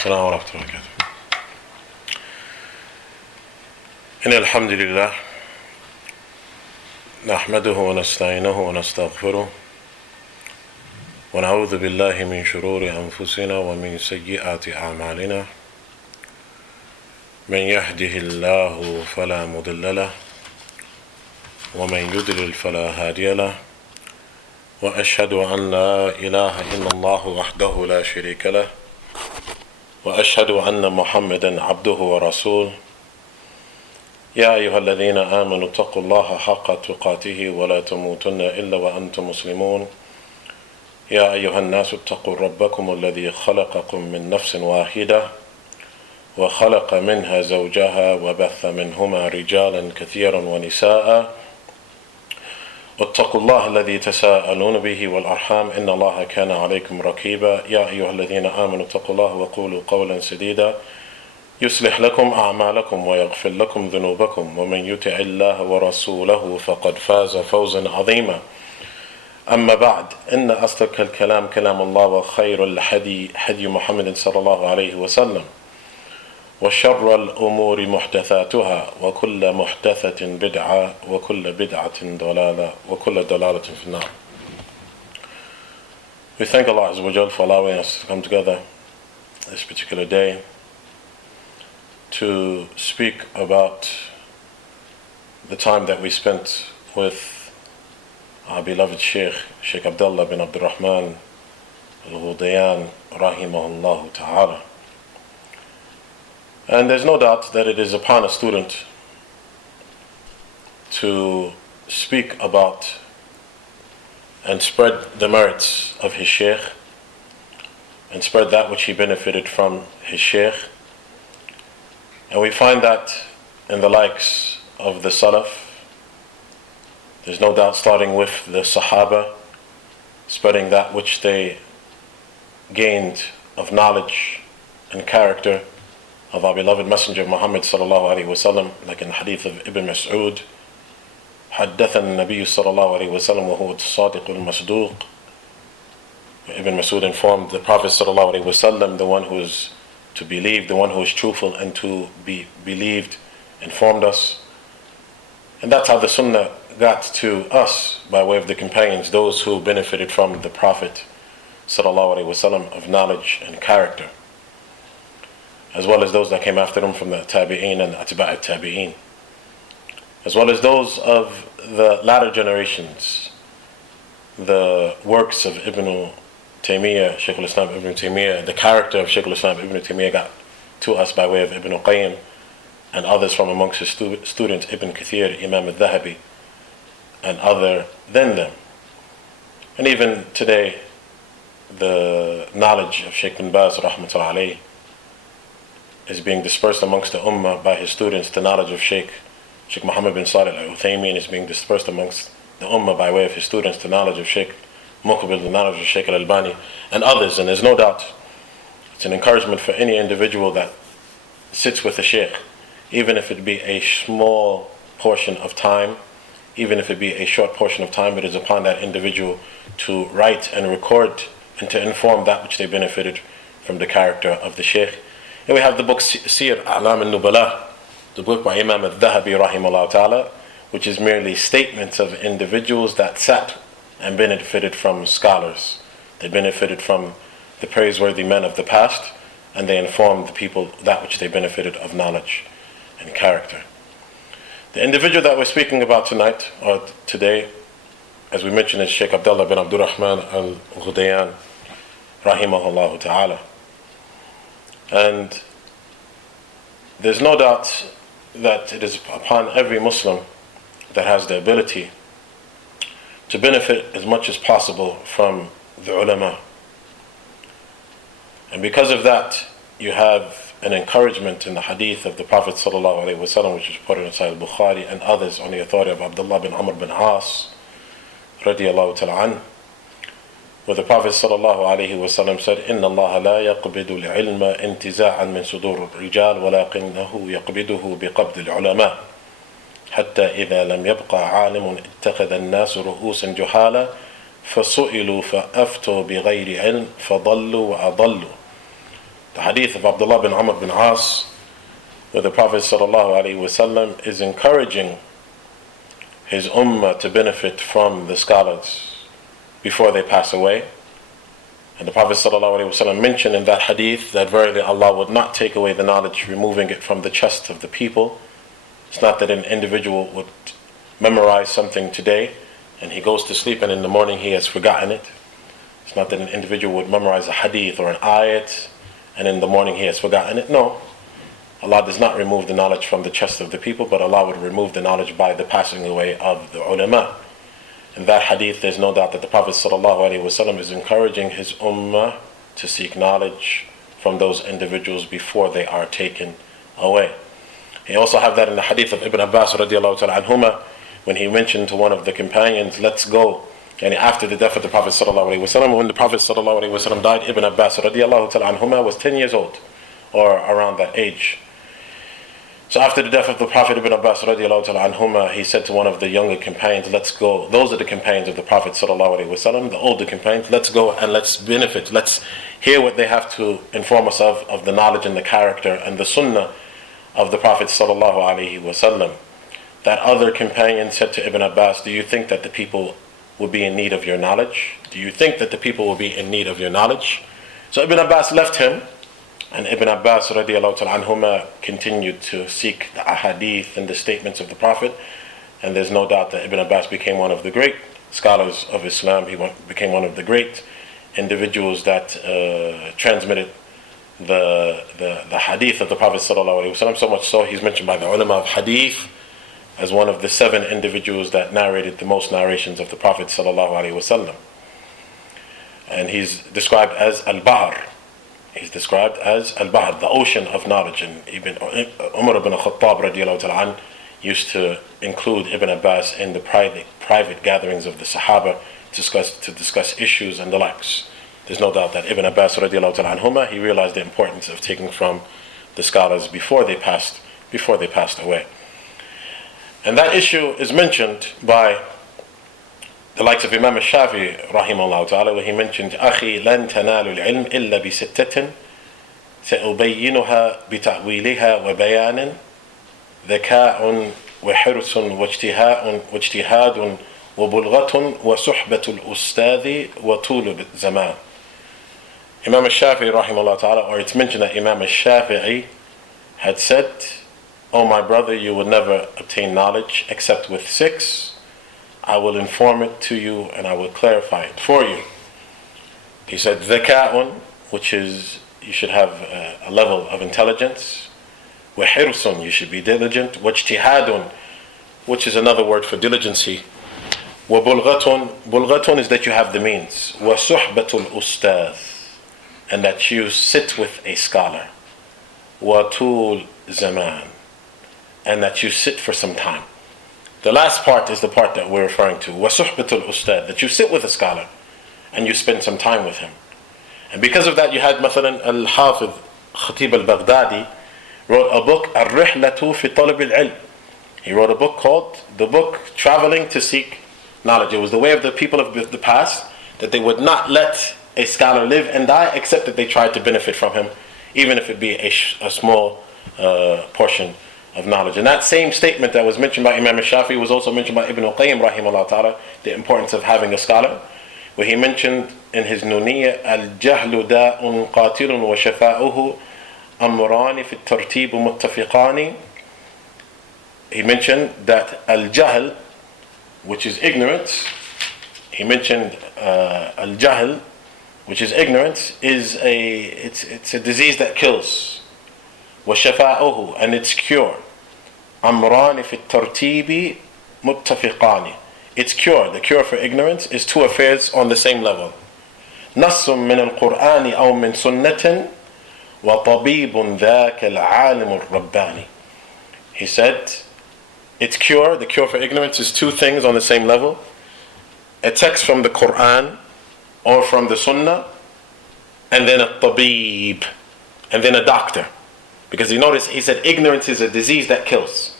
السلام ورحمة الله وبركاته. إن الحمد لله نحمده ونستعينه ونستغفره ونعوذ بالله من شرور أنفسنا ومن سيئات أعمالنا. من يهده الله فلا مضل له ومن يضلل فلا هادي له، وأشهد أن لا إله إلا الله وحده لا شريك له، وأشهد أن محمدا عبده ورسوله. يا أيها الذين آمنوا اتقوا الله حق تقاته ولا تموتن إلا وأنتم مسلمون. يا أيها الناس اتقوا ربكم الذي خلقكم من نفس واحدة وخلق منها زوجها وبث منهما رجالا كثيرا ونساء. واتقوا الله الذي تساءلون به والأرحام إن الله كان عليكم رقيبا. يا أيها الذين آمنوا اتقوا الله وقولوا قولا سديدا يصلح لكم أعمالكم ويغفر لكم ذنوبكم، ومن يطع الله ورسوله فقد فاز فوزا عظيما. أما بعد، إن أصدق الكلام كلام الله، وخير الهدي هدي محمد صلى الله عليه وسلم، وشر الأمور محدثاتها، وكل محدثة بدعة، وكل بدعة ضلالة، وكل ضلالة في النار. We thank Allah Azza wa Jal for allowing us to come together this particular day to speak about the time that we spent with our beloved Shaykh Abdullaah bin Abdurrahman al Ghudayan, rahimahullaah ta'ala. And there's no doubt that it is upon a student to speak about and spread the merits of his Shaykh and spread that which he benefited from his Shaykh. And we find that in the likes of the Salaf. There's no doubt, starting with the Sahaba, spreading that which they gained of knowledge and character of our beloved Messenger Muhammad sallallahu alaihi wasallam, like in the hadith of Ibn Mas'ud, حدثنا النبي صلى الله عليه وسلم وهو الصادق المصدوق. Ibn Mas'ud informed the Prophet sallallahu alaihi wasallam, the one who is to believe, the one who is truthful and to be believed, informed us. And that's how the Sunnah got to us by way of the companions, those who benefited from the Prophet sallallahu alaihi wasallam of knowledge and character, as well as those that came after them from the tabi'een and atba' tabi'een, as well as those of the latter generations, the works of Ibn Taymiyyah, Shaykh Al-Islaam Ibn Taymiyyah, the character of Shaykh Al-Islaam Ibn Taymiyyah got to us by way of Ibn Qayyim and others from amongst his students, Ibn Kathir, Imam al-Dhahabi, and other than them. And even today, the knowledge of Shaykh bin Baz rahmatullah alayhi is being dispersed amongst the Ummah by his students. The knowledge of Shaykh Muhammad bin Salih al-Uthaymin is being dispersed amongst the Ummah by way of his students. The knowledge of Shaykh Muqbil, the knowledge of Shaykh al-Albani, and others. And there's no doubt it's an encouragement for any individual that sits with a Shaykh, even if it be a small portion of time, even if it be a short portion of time, it is upon that individual to write and record and to inform that which they benefited from the character of the Shaykh. And we have the book Sir A'lam al-Nubala, the book by Imam al-Dhahabi rahimahullah ta'ala, which is merely statements of individuals that sat and benefited from scholars. They benefited from the praiseworthy men of the past, and they informed the people that which they benefited of knowledge and character. The individual that we're speaking about tonight, or today, as we mentioned, is Shaykh Abdullaah bin Abdurrahman al Ghudayan, rahimahullah ta'ala. And there's no doubt that it is upon every Muslim that has the ability to benefit as much as possible from the ulama. And because of that, you have an encouragement in the hadith of the Prophet sallallahu alaihi wasallam, which is reported in Sahih al-Bukhari and others on the authority of Abdullah bin Amr bin As radiyallahu ta'ala an, where the Prophet sallallahu alaihi wasallam said, إن الله لا يقبض العلم انتزاعا من صدور الرجال ولكنه يقبضه بقبض العلماء حتى إذا لم يبقى عالم اتخذ الناس رؤوسا جهالا فسئلوا فأفتوا بغير علم فضلوا وأضلوا The hadith of Abdullah bin Amr bin As, where the Prophet ﷺ is encouraging his ummah to benefit from the scholars before they pass away. And the Prophet ﷺ mentioned in that hadith that verily Allah would not take away the knowledge, removing it from the chest of the people. It's not that an individual would memorize something today and he goes to sleep and in the morning he has forgotten it. It's not that an individual would memorize a hadith or an ayat and in the morning he has forgotten it. No. Allah does not remove the knowledge from the chest of the people, but Allah would remove the knowledge by the passing away of the ulama. In that hadith, there's no doubt that the Prophet ﷺ is encouraging his ummah to seek knowledge from those individuals before they are taken away. He also have that in the hadith of Ibn Abbas radiallahu ta'ala anhuma, when he mentioned to one of the companions, let's go. And after the death of the Prophet ﷺ, when the Prophet ﷺ died, Ibn Abbas radiallahu ta'ala anhuma was 10 years old, or around that age. So after the death of the Prophet Ibn Abbas radiallahu ta'ala anhuma, he said to one of the younger companions, let's go. Those are the companions of the Prophet sallallahu alaihi wasallam, the older companions. Let's go and let's benefit. Let's hear what they have to inform us of the knowledge and the character and the sunnah of the Prophet sallallahu alaihi wasallam. That other companion said to Ibn Abbas, do you think that the people will be in need of your knowledge? Do you think that the people will be in need of your knowledge? So Ibn Abbas left him. And Ibn Abbas radiallahu ta'ala anhuma continued to seek the ahadith and the statements of the Prophet. And there's no doubt that Ibn Abbas became one of the great scholars of Islam. He became one of the great individuals that transmitted the hadith of the Prophet sallallahu alaihi wasallam. So much so, he's mentioned by the ulama of hadith as one of the 7 individuals that narrated the most narrations of the Prophet sallallahu alaihi wasallam. And he's described as al-Bahr. He's described as al-Bahr, the ocean of knowledge. And Umar ibn Khattab radiallahu ta'ala used to include Ibn Abbas in the private gatherings of the Sahaba to discuss issues and the likes. There's no doubt that Ibn Abbas radiallahu ta'ala anhuma, he realized the importance of taking from the scholars before they passed away. And that issue is mentioned by the likes of Imam al-Shafi'i rahimahullaah ta'ala, where he mentioned أخي لن تنالوا العلم إلا بستة سأبينها بتأويلها وبيان ذكاء وحرص واجتهاد وبلغة وصحبة الأستاذ وطول الزمان. Imam al-Shafi'i rahimahullah ta'ala, or it's mentioned that Imam al-Shafi'i had said, oh my brother, you will never obtain knowledge except with 6. I will inform it to you and I will clarify it for you. He said, ذكاء, which is, you should have a level of intelligence. وحرص, you should be diligent. واجتهاد, which is another word for diligency. وبلغة is that you have the means. وصحبة الأستاذ, and that you sit with a scholar. وطول زمان, and that you sit for some time. The last part is the part that we're referring to. وصحبة الأستاذ, that you sit with a scholar and you spend some time with him. And because of that, you had مثلا al-Hafiz Khatib al-Baghdadi wrote a book, الرحلة في طلب العلم. He wrote a book called the book Traveling to Seek Knowledge. It was the way of the people of the past, that they would not let a scholar live and die except that they tried to benefit from him, even if it be a small portion of knowledge. And that same statement that was mentioned by Imam al-Shafi'i was also mentioned by Ibn al-Qayyim rahimahullah ta'ala, the importance of having a scholar, where he mentioned in his Nuniyya, al-Jahlu da'un qatilun wa shafa'uhu amrani fi tartib muttafiqani. He mentioned that al-Jahl, which is ignorance, he mentioned al-Jahl, which is ignorance, it's a disease that kills. وشفاؤه, and its cure. أمران في الترتيب متفقان. Its cure, the cure for ignorance, is 2 affairs on the same level. نص من القرآن أو من سنة وطبيب ذاك العالم الرباني. He said, its cure, the cure for ignorance, is 2 things on the same level. A text from the Quran or from the Sunnah, and then a tabib, and then a doctor. Because you notice, he said ignorance is a disease that kills.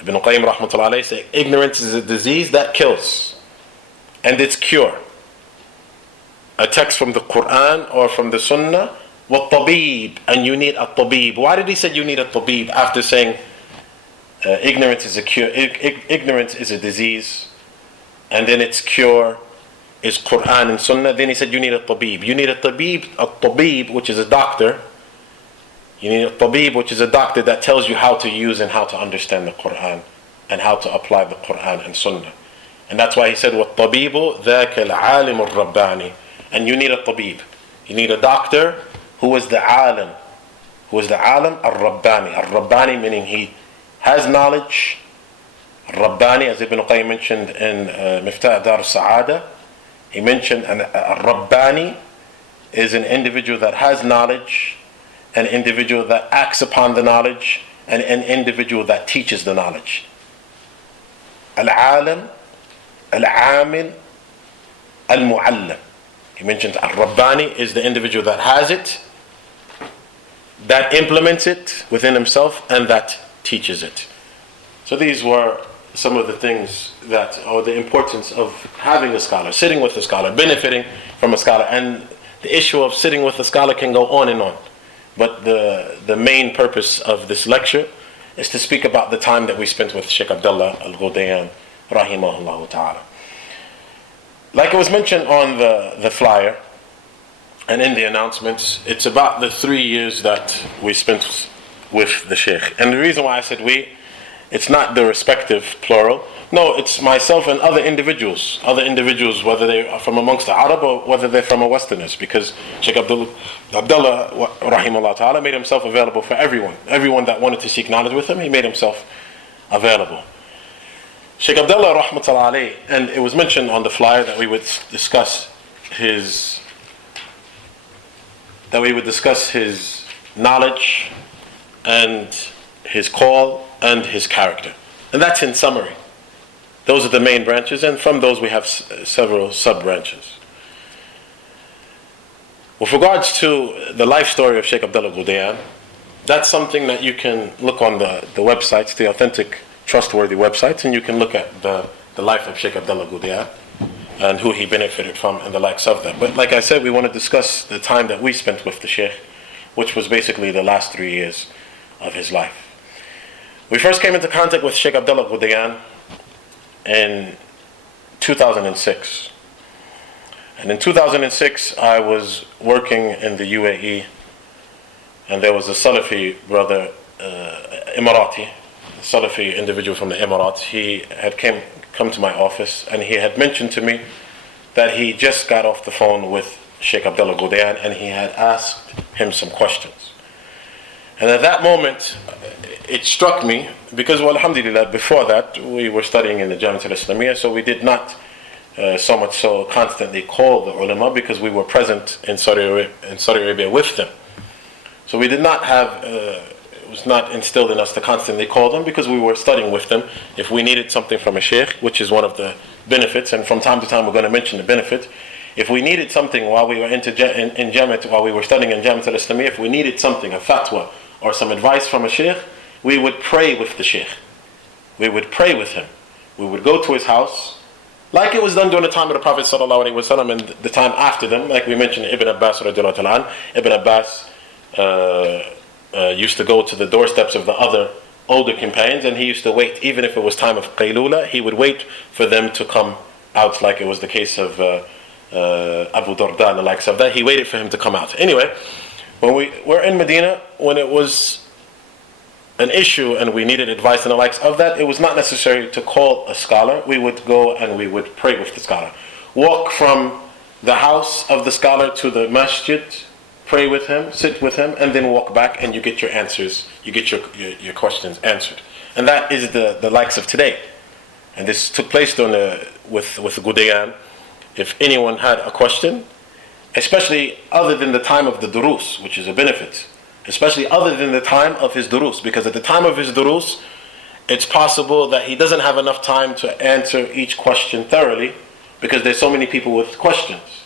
Ibn al-Qayyim rahmatullah alayhi said ignorance is a disease that kills. And its cure. A text from the Quran or from the Sunnah, وَالطَّبِيب, and you need a tabib. Why did he say you need a tabib after saying ignorance is a cure, ignorance is a disease, and then its cure is Quran and Sunnah? Then he said you need a tabib. You need a tabib which is a doctor. You need a tabib which is a doctor that tells you how to use and how to understand the Quran and how to apply the Quran and Sunnah. And that's why he said وَالطَّبِيبُ ذَاكَ الْعَالِمُ الرَّبَّانِ. And you need a tabib. You need a doctor who is the alim. Who is the alim al-Rabbani. Al-Rabbani meaning he has knowledge. Al-Rabbani, as Ibn Qayyim mentioned in Miftah Dar al-Sa'ada, he mentioned al-Rabbani is an individual that has knowledge, an individual that acts upon the knowledge, and an individual that teaches the knowledge. Al-Alim, Al-Amil, Al-Mu'allim. He mentioned Al-Rabbani is the individual that has it, that implements it within himself, and that teaches it. So these were some of the things that, or the importance of having a scholar, sitting with a scholar, benefiting from a scholar. And the issue of sitting with a scholar can go on and on. But the main purpose of this lecture is to speak about the time that we spent with Shaykh Abdullaah al Ghudayan, rahimahullaah ta'ala. Like it was mentioned on the flyer and in the announcements, it's about the 3 years that we spent with the Shaykh. And the reason why I said we, it's not the respective plural. No, it's myself and other individuals, whether they are from amongst the Arab or whether they're from a Westerners, because Shaykh Abdullah, rahimahullah ta'ala, made himself available for everyone that wanted to seek knowledge with him. He made himself available. Shaykh Abdullah rahmatullah alayhi, and it was mentioned on the flyer that we would discuss his knowledge and his call and his character. And that's in summary. Those are the main branches, and from those we have several sub-branches. With regards to the life story of Shaykh Abdullaah al Ghudayan, that's something that you can look on the websites, the authentic, trustworthy websites, and you can look at the life of Shaykh Abdullaah al Ghudayan and who he benefited from and the likes of that. But like I said, we want to discuss the time that we spent with the Shaykh, which was basically the last 3 years of his life. We first came into contact with Shaykh Abdullaah al Ghudayan in 2006. And in 2006, I was working in the UAE, and there was a Salafi brother, Emirati, Salafi individual from the Emirates. He had come to my office, and he had mentioned to me that he just got off the phone with Shaykh Abdullaah al Ghudayan, and he had asked him some questions. And at that moment, it struck me, because, well, alhamdulillah, before that, we were studying in the Jamiat al-Islamiyah, so we did not so much so constantly call the ulama, because we were present in Saudi Arabia with them. So we did not have, it was not instilled in us to constantly call them, because we were studying with them. If we needed something from a sheikh, which is one of the benefits, and from time to time we're going to mention the benefit, if we needed something while we were in Jamiat, while we were studying in Jamiat al-Islamiyah, if we needed something, a fatwa, or some advice from a sheikh, we would pray with the sheikh. We would pray with him. We would go to his house, like it was done during the time of the Prophet sallallahu alaihi wasallam and the time after them. Like we mentioned, Ibn Abbas radiallahu ta'ala, Ibn Abbas used to go to the doorsteps of the other older companions, and he used to wait, even if it was time of qaylula, he would wait for them to come out, like it was the case of Abu Darda and the likes of that. He waited for him to come out. Anyway, when we were in Medina, when it was an issue and we needed advice and the likes of that, it was not necessary to call a scholar. We would go and we would pray with the scholar. Walk from the house of the scholar to the masjid, pray with him, sit with him, and then walk back, and you get your answers, you get your questions answered. And that is the likes of today. And this took place with Ghudayan. If anyone had a question, especially other than the time of the durus, which is a benefit, especially other than the time of his durus, because at the time of his durus, it's possible that he doesn't have enough time to answer each question thoroughly, because there's so many people with questions.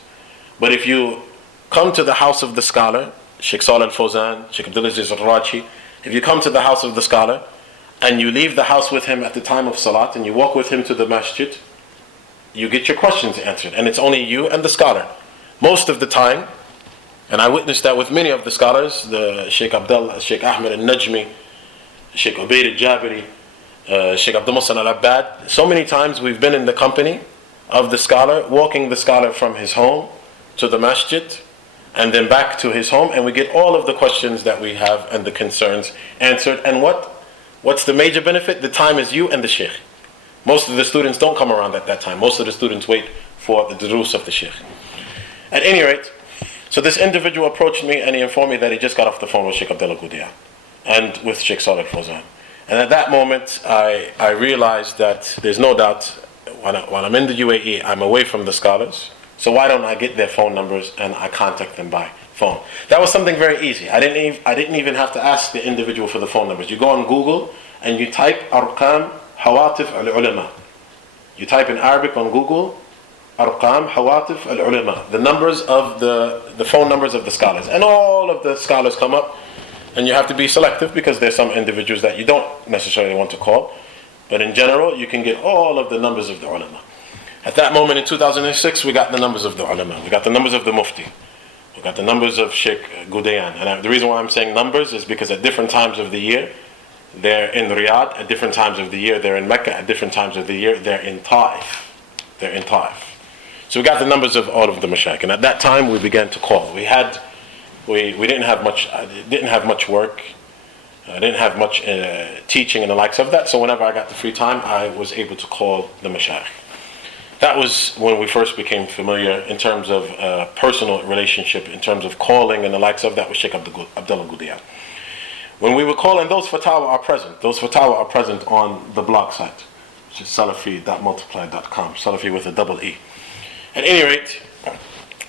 But if you come to the house of the scholar, Sheikh Salih al-Fawzan, Sheikh Abdullah al-Rachi, if you come to the house of the scholar and you leave the house with him at the time of salat and you walk with him to the masjid, you get your questions answered, and it's only you and the scholar. Most of the time, And I witnessed that with many of the scholars, the Shaykh Abdullah, Shaykh Ahmed al-Najmi, Shaykh Ubaid al-Jabiri, Shaykh Abdul Muhsin al-Abbad. So many times we've been in the company of the scholar, walking the scholar from his home to the masjid, and then back to his home, and we get all of the questions that we have and the concerns answered. And what's the major benefit? The time is you and the Shaykh. Most of the students don't come around at that time. Most of the students wait for the durus of the Shaykh. At any rate, so this individual approached me and he informed me that he just got off the phone with Shaykh Abdullaah al Ghudayan and with Shaykh Salih al-Fawzan. And at that moment, I realized that there's no doubt, while I'm in the UAE, I'm away from the scholars. So why don't I get their phone numbers and I contact them by phone? That was something very easy. I didn't even have to ask the individual for the phone numbers. You go on Google and you type Arqam Hawatif al-Ulama. You type in Arabic on Google, Arqam Hawatif al-Ulama, the numbers of the phone numbers of the scholars. And all of the scholars come up, and you have to be selective because there's some individuals that you don't necessarily want to call. But in general, you can get all of the numbers of the ulama. At that moment in 2006, we got the numbers of the ulama. We got the numbers of the mufti. We got the numbers of Shaykh Ghudayan. And the reason why I'm saying numbers is because at different times of the year, they're in Riyadh. At different times of the year, they're in Mecca. At different times of the year, they're in Ta'if. So we got the numbers of all of the mashayikh. And at that time, we began to call. We didn't have much work. I didn't have much teaching and the likes of that. So whenever I got the free time, I was able to call the mashayikh. That was when we first became familiar in terms of personal relationship, in terms of calling and the likes of that with Shaykh Abdullaah al Ghudayan. When we would call, and those fatwa are present. Those fatwa are present on the blog site, which is salafi.multiply.com, Salafi with a double E. At any rate,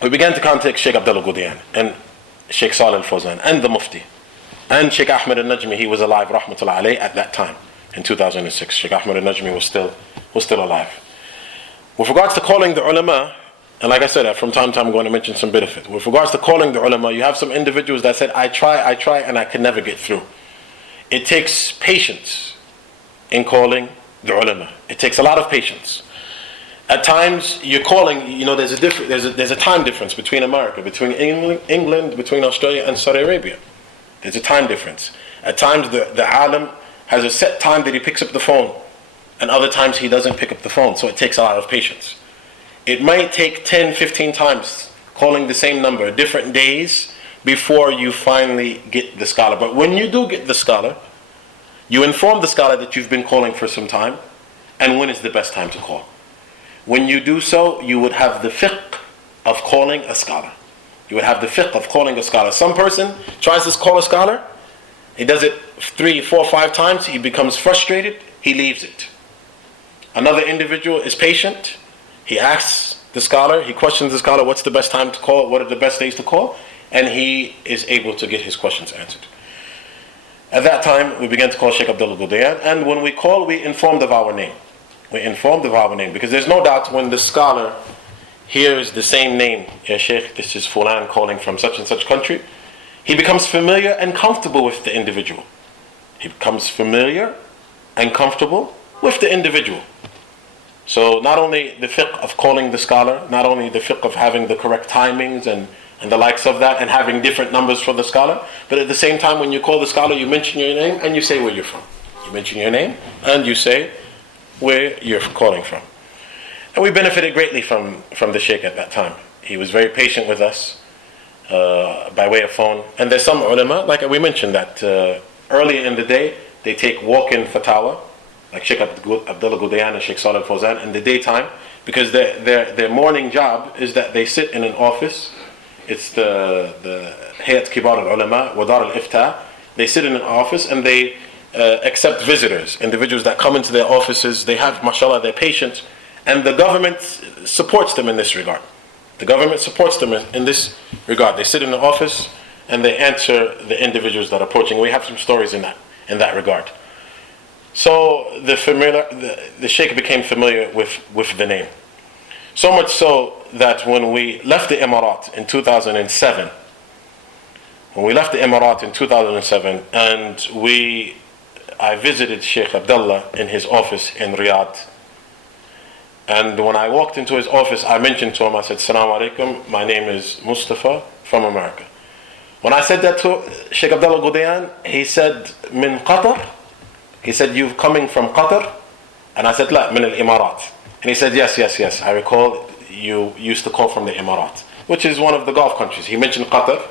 we began to contact Shaykh Abdullaah al Ghudayan and Shaykh Salih al-Fawzan and the Mufti. And Shaykh Ahmed al-Najmi, he was alive, rahmatullah alayh, at that time, in 2006. Shaykh Ahmed al-Najmi was still alive. With regards to calling the ulama, and like I said, from time to time I'm going to mention some benefit. With regards to calling the ulama, you have some individuals that said, I try, and I can never get through. It takes patience in calling the ulama. It takes a lot of patience. At times, you're calling, there's a time difference between America, between England, between Australia and Saudi Arabia. There's a time difference. At times, the alim has a set time that he picks up the phone, and other times he doesn't pick up the phone, so it takes a lot of patience. It might take 10, 15 times calling the same number, different days, before you finally get the scholar. But when you do get the scholar, you inform the scholar that you've been calling for some time, and when is the best time to call. When you do so, you would have the fiqh of calling a scholar. You would have the fiqh of calling a scholar. Some person tries to call a scholar, he does it 3, 4, 5 times, he becomes frustrated, he leaves it. Another individual is patient, he asks the scholar, he questions the scholar, what's the best time to call, what are the best days to call, and he is able to get his questions answered. At that time, we began to call Shaykh Abdullaah al Ghudayan, and when we call, we informed of our name. We informed of our name, because there's no doubt when the scholar hears the same name, Ya Shaykh, this is Fulan calling from such and such country, he becomes familiar and comfortable with the individual. He becomes familiar and comfortable with the individual. So not only the fiqh of calling the scholar, not only the fiqh of having the correct timings and the likes of that, and having different numbers for the scholar, but at the same time when you call the scholar, you mention your name and you say where you're from. You mention your name and you say where you're calling from. And we benefited greatly from the Shaykh at that time. He was very patient with us by way of phone. And there's some ulama, like we mentioned, that earlier in the day, they take walk-in fatawa, like Shaykh Abdullaah al Ghudayan and Shaykh Salih al-Fawzan in the daytime, because their morning job is that they sit in an office. It's the Hayat Kibar al-Ulama, Wadar al-Ifta. They sit in an office and they accept visitors, individuals that come into their offices. They have, mashallah, they're patient, and the government supports them in this regard. The government supports them in this regard. They sit in the office and they answer the individuals that are approaching. We have some stories in that regard. So the Shaykh became familiar with the name. So much so that when we left the Emirat in 2007, and I visited Shaykh Abdullah in his office in Riyadh. And when I walked into his office, I mentioned to him, I said, Assalamu alaikum, my name is Mustafa from America. When I said that to Shaykh Abdullaah al Ghudayan, he said, Min Qatar? He said, you're coming from Qatar? And I said, La, min al-Imarat. And he said, yes, I recall you used to call from the Imarat, which is one of the Gulf countries. He mentioned Qatar,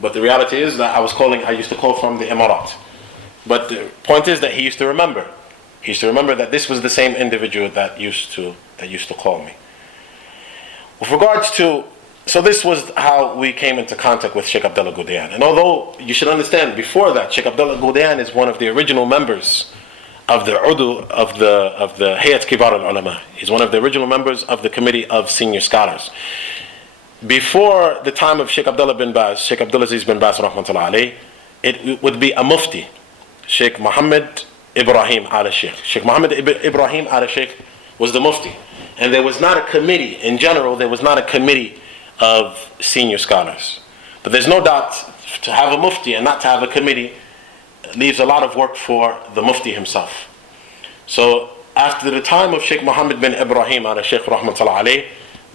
but the reality is that I used to call from the Imarat. But the point is that he used to remember. He used to remember that this was the same individual that used to call me. With regards to, so this was how we came into contact with Shaykh Abdullaah al Ghudayan. And although you should understand, before that, Shaykh Abdullaah al Ghudayan is one of the original members of the Udu of the Hayat Kibar al-Ulama. He's one of the original members of the Committee of Senior Scholars. Before the time of Shaykh Abdullah bin Baz, Shaykh Abdulaziz bin Baz rahmatullah alayh, it would be a mufti, Shaykh Muhammad Ibrahim al-Shaykh. Shaykh Muhammad Ibrahim al-Shaykh was the mufti. And there was not a committee, in general, there was not a committee of senior scholars. But there's no doubt, to have a mufti and not to have a committee leaves a lot of work for the mufti himself. So after the time of Shaykh Muhammad bin Ibrahim al-Shaykh rahmatullah alayh,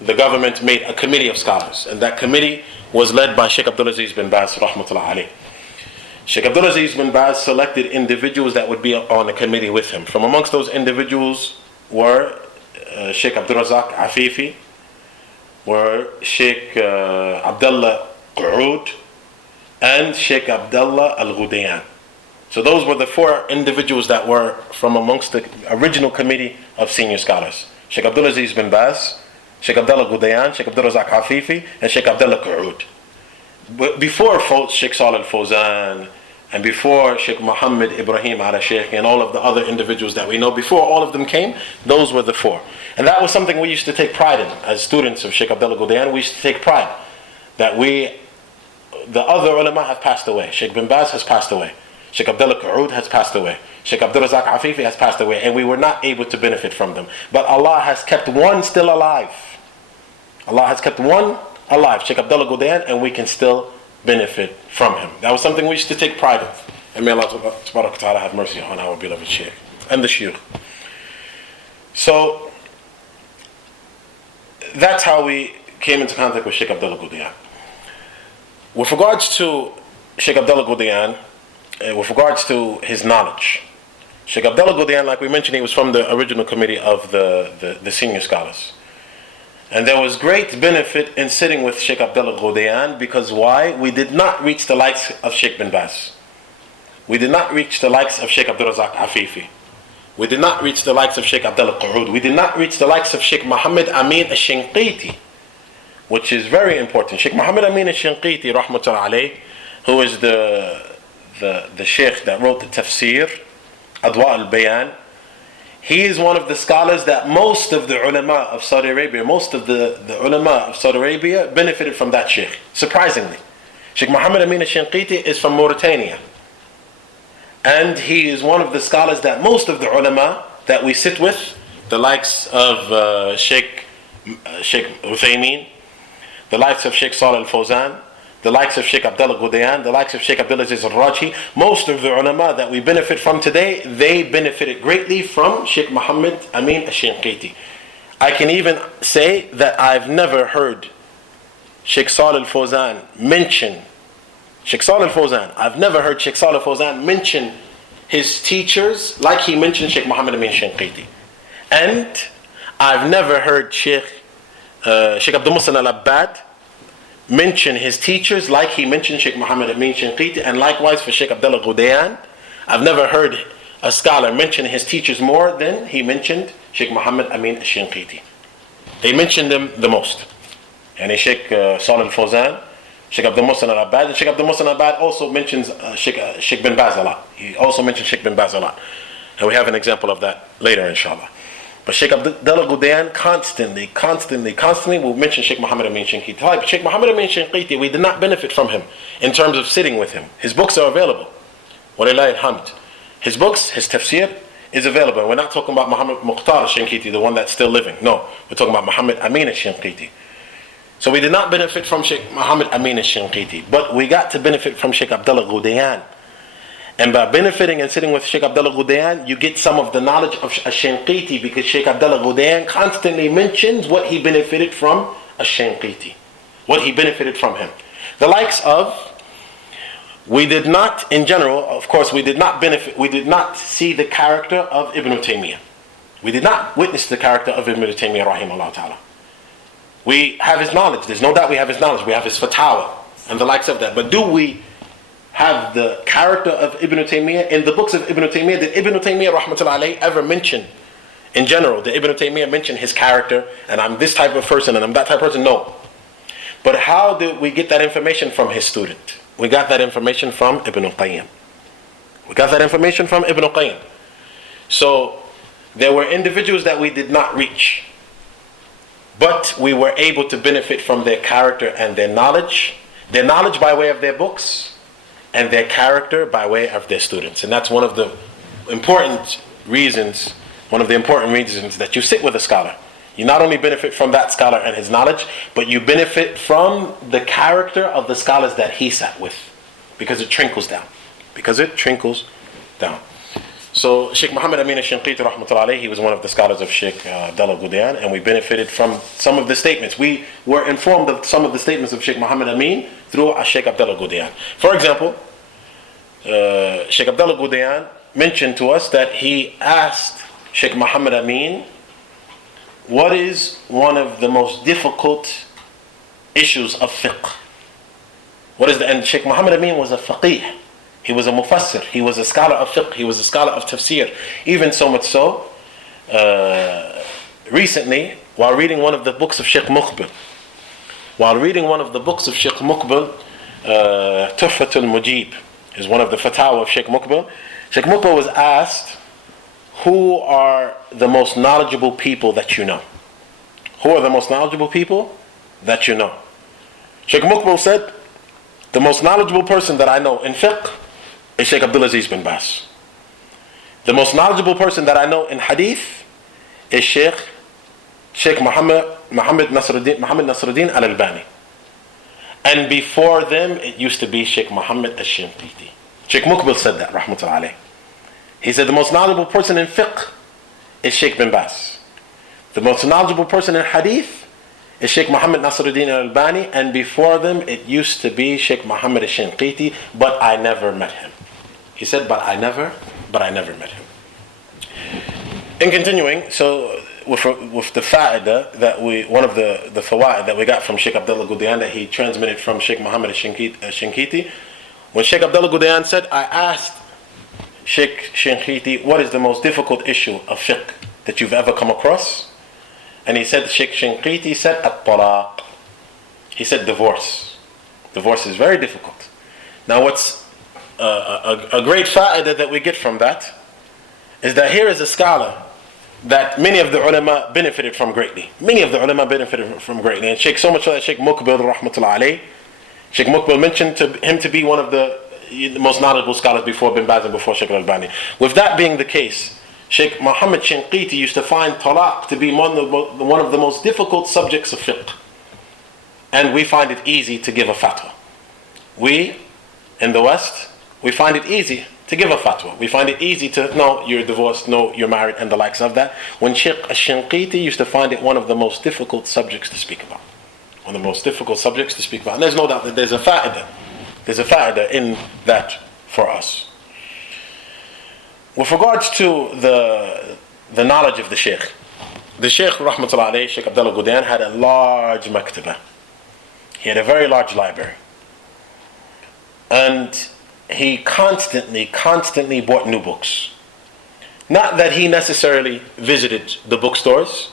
the government made a committee of scholars. And that committee was led by Shaykh Abdulaziz bin Baz rahmatullah alayh. Shaykh Abdulaziz bin Baz selected individuals that would be on the committee with him. From amongst those individuals were Shaykh Abdurrazak Afifi, were Shaykh Abdullah Qu'ud, and Shaykh Abdullah al Ghudayan. So those were the four individuals that were from amongst the original committee of senior scholars. Shaykh Abdulaziz bin Baz, Shaykh Abdullah al Ghudayan, Shaykh Abdurrazak Afifi, and Shaykh Abdullah Qu'ud. But before Shaykh Salih al-Fawzan, and before Shaykh Muhammad Ibrahim al-Shaykh, and all of the other individuals that we know, before all of them came, those were the four. And that was something we used to take pride in. As students of Shaykh Abdullaah al Ghudayan, we used to take pride that the other ulama have passed away. Shaykh bin Baz has passed away. Shaykh Abdullah Qu'ud has passed away. Shaykh Abdurrazak Afifi has passed away, and we were not able to benefit from them. But Allah has kept one still alive. Allah has kept one alive, Shaykh Abdullaah al Ghudayan, and we can still benefit from him. That was something we used to take pride in. And may Allah Ta'ala have mercy on our beloved Shaykh and the Shaykh. So that's how we came into contact with Shaykh Abdullaah al Ghudayan. With regards to Shaykh Abdullaah al Ghudayan, with regards to his knowledge, Shaykh Abdullaah al Ghudayan, like we mentioned, he was from the original committee of the senior scholars. And there was great benefit in sitting with Shaykh Abdullaah al Ghudayan, because why? We did not reach the likes of Shaykh bin Baz. We did not reach the likes of Shaykh Abdurrazak Afifi. We did not reach the likes of Shaykh Abdullah Qu'ud. We did not reach the likes of Shaykh Muhammad Amin al-Shinqiti, which is very important. Shaykh Muhammad Amin al-Shinqiti, rahmatullah alayh, who is the Shaykh that wrote the tafsir, Dawah al-Bayan. He is one of the scholars that most of the ulama of Saudi Arabia, benefited from that Shaykh, surprisingly. Shaykh Muhammad Amin al-Shinqiti is from Mauritania. And he is one of the scholars that most of the ulama that we sit with, the likes of Shaykh Uthaymeen, the likes of Shaykh Salih al-Fawzan, the likes of Shaykh Abdullaah al Ghudayan, the likes of Shaykh Abdulaziz al-Rajhi, most of the ulama that we benefit from today, they benefited greatly from Shaykh Muhammad Amin al-Shinqiti. I can even say that I've never heard Shaykh Salih al-Fawzan mention I've never heard Shaykh Salih al-Fawzan mention his teachers like he mentioned Shaykh Muhammad Amin al-Shinqiti. And I've never heard Shaykh Abdul Muhsin al-Abbad mention his teachers like he mentioned Shaykh Muhammad Amin al-Shinqiti, and likewise for Shaykh Abdullah al Ghudayan. I've never heard a scholar mention his teachers more than he mentioned Shaykh Muhammad Amin al-Shinqiti. They mentioned them the most. And Shaykh Salih al-Fawzan, Shaykh Abdul Muhsin al-Abbad, and Shaykh Abdul Muhsin al-Abbad also mentions Shaykh bin Baz a lot. He also mentions Shaykh bin Baz a lot. And we have an example of that later, inshallah. But Shaykh Abdullah al Ghudayan constantly will mention Shaykh Muhammad Amin al-Shinqiti. Shaykh Muhammad Amin al-Shinqiti, we did not benefit from him in terms of sitting with him. His books are available. Walillahi alhamd. His books, his tafsir is available. We're not talking about Muhammad Mukhtar al-Shinqiti, the one that's still living. No, we're talking about Muhammad Amin al-Shinqiti. So we did not benefit from Shaykh Muhammad Amin al-Shinqiti, but we got to benefit from Shaykh Abdullah al Ghudayan. And by benefiting and sitting with Shaykh Abdullah al Ghudayan, you get some of the knowledge of al-Shinqiti, because Shaykh Abdullah al Ghudayan constantly mentions what he benefited from al-Shinqiti, what he benefited from him. The likes of, we did not, in general, of course, we did not see the character of Ibn Taymiyyah. We did not witness the character of Ibn Taymiyyah rahimahullah ta'ala. We have his knowledge. There's no doubt we have his knowledge. We have his fatwa and the likes of that. But do we have the character of Ibn Taymiyyah? In the books of Ibn Taymiyyah, did Ibn Taymiyyah rahmatullahi alayhi ever mention, in general, did Ibn Taymiyyah mention his character, and I'm this type of person and I'm that type of person? No. But how did we get that information from his student? We got that information from Ibn Qayyim. We got that information from Ibn Qayyim. So there were individuals that we did not reach, but we were able to benefit from their character and their knowledge by way of their books, and their character by way of their students. And that's one of the important reasons that you sit with a scholar. You not only benefit from that scholar and his knowledge, but you benefit from the character of the scholars that he sat with, because it trickles down. So Sheikh Muhammad Amin al-Shinqiti rahmatullahi alayhi, he was one of the scholars of Shaykh Abdullaah al Ghudayan, and we benefited from some of the statements. We were informed of some of the statements of Shaykh Muhammad Amin through Shaykh Abdullaah al Ghudayan. For example, Shaykh Abdullaah al Ghudayan mentioned to us that he asked Shaykh Muhammad Amin, what is one of the most difficult issues of fiqh? And Shaykh Muhammad Amin was a faqih. He was a mufassir. He was a scholar of fiqh. He was a scholar of tafsir. Even so much so, recently, while reading one of the books of Shaykh Muqbil, Tuhfatul Mujib is one of the fatwa of Shaykh Muqbil. Shaykh Muqbil was asked, who are the most knowledgeable people that you know? Who are the most knowledgeable people that you know? Shaykh Muqbil said, the most knowledgeable person that I know in fiqh is Shaykh Abdullah bin Bas. The most knowledgeable person that I know in hadith is Shaykh Muhammad Nasruddin al-Albani. And before them, it used to be Shaykh Muhammad al-Shinqiti. Shaykh Muqbil said that, rahmatullahi alayh. He said the most knowledgeable person in fiqh is Shaykh bin Bas. The most knowledgeable person in hadith is Shaykh Muhammad Nasruddin al-Albani, and before them it used to be Shaykh Muhammad al-Shinqiti, but I never met him. He said, but I never met him. In continuing, so with the fa'idah that one of the fawaid that we got from Shaykh Abdullaah al Ghudayan that he transmitted from Shaykh Muhammad al-Shinqiti, when Shaykh Abdullaah al Ghudayan said, I asked Shaykh Shinqiti, what is the most difficult issue of fiqh that you've ever come across? And he said, Shaykh Shinqiti said, at-talaq. He said, divorce. Divorce is very difficult. Now what's a great fa'idah that we get from that is that here is a scholar that many of the ulama benefited from greatly. And so much so that Shaykh Muqbil rahmatullahi alayh, Shaykh Muqbil mentioned him to be one of the most knowledgeable scholars before bin Baz and before Shaykh al-Albani. With that being the case, Shaykh Muhammad Shinqiti used to find talaq to be one of the most difficult subjects of fiqh. And we find it easy to give a fatwa. We, in the West, we find it easy to give a fatwa. We find it easy to, no, you're divorced, no, you're married, and the likes of that. When Shaykh al-Shinqiti used to find it one of the most difficult subjects to speak about. And there's no doubt that there's a fa'idah. There's a fa'idah in that for us. With regards to the knowledge of the Shaykh rahmatullahi alayhi, Shaykh Abdullaah al Ghudayan had a large maktaba. He had a very large library. And he constantly bought new books. Not that he necessarily visited the bookstores,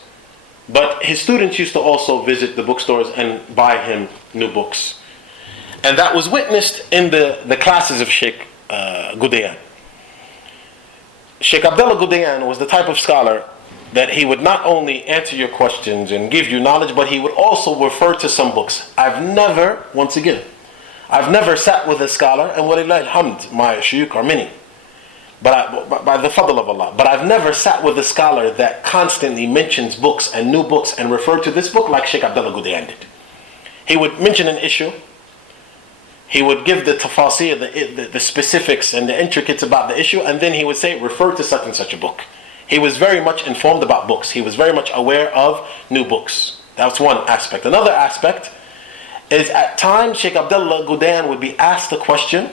but his students used to also visit the bookstores and buy him new books. And that was witnessed in the classes of Shaykh Ghudayan. Shaykh Abdullaah al Ghudayan was the type of scholar that he would not only answer your questions and give you knowledge, but he would also refer to some books. I've never sat with a scholar, and walillah alhamd, my shuyukh are many, but by the fadl of Allah, but I've never sat with a scholar that constantly mentions books and new books and referred to this book like Shaykh Abdullaah al Ghudayan did. He would mention an issue, he would give the tafasir, the specifics and the intricates about the issue, and then he would say, refer to such and such a book. He was very much informed about books. He was very much aware of new books. That's one aspect. Another aspect is at times Shaykh Abdullaah al Ghudayan would be asked a question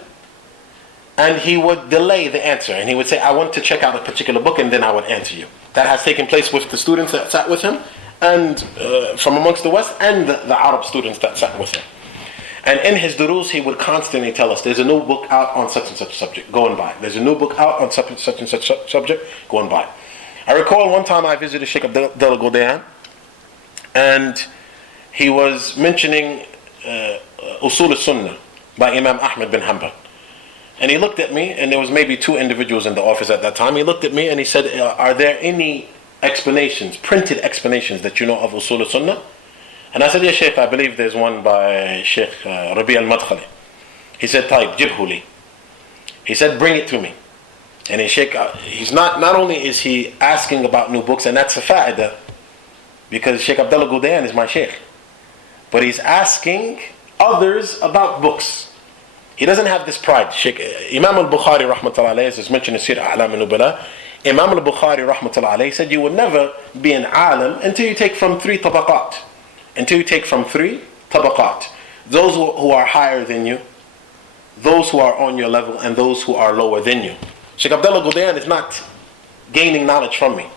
and he would delay the answer, and he would say, I want to check out a particular book and then I would answer you. That has taken place with the students that sat with him, and from amongst the West, and the Arab students that sat with him. And in his durus, he would constantly tell us, there's a new book out on such and such subject, go and buy. There's a new book out on such and such subject, go and buy. I recall one time I visited Shaykh Abdullaah al Ghudayan, and he was mentioning Usul al-Sunnah by Imam Ahmad bin Hanbal. And he looked at me, and there was maybe 2 individuals in the office at that time. He looked at me and he said, are there any explanations, printed explanations that you know of Usul al-Sunnah? And I said, yeah, Shaykh, I believe there's one by Shaykh Rabi al-Madkhali. He said, Taib, jibhu li. He said, bring it to me. And he's not only is he asking about new books, and that's a fa'idah, because Shaykh Abdullaah al Ghudayan is my Shaykh, but he's asking others about books. He doesn't have this pride. Imam al-Bukhari rahmatullah alayhi, as mentioned in Sirah A'lam al-Nubala, Imam al-Bukhari rahmatullah alayhi said, you will never be an alim until you take from 3 tabaqat. Until you take from 3 tabaqat. Those who are higher than you, those who are on your level, and those who are lower than you. Shaykh Abdullaah al Ghudayan is not gaining knowledge from me,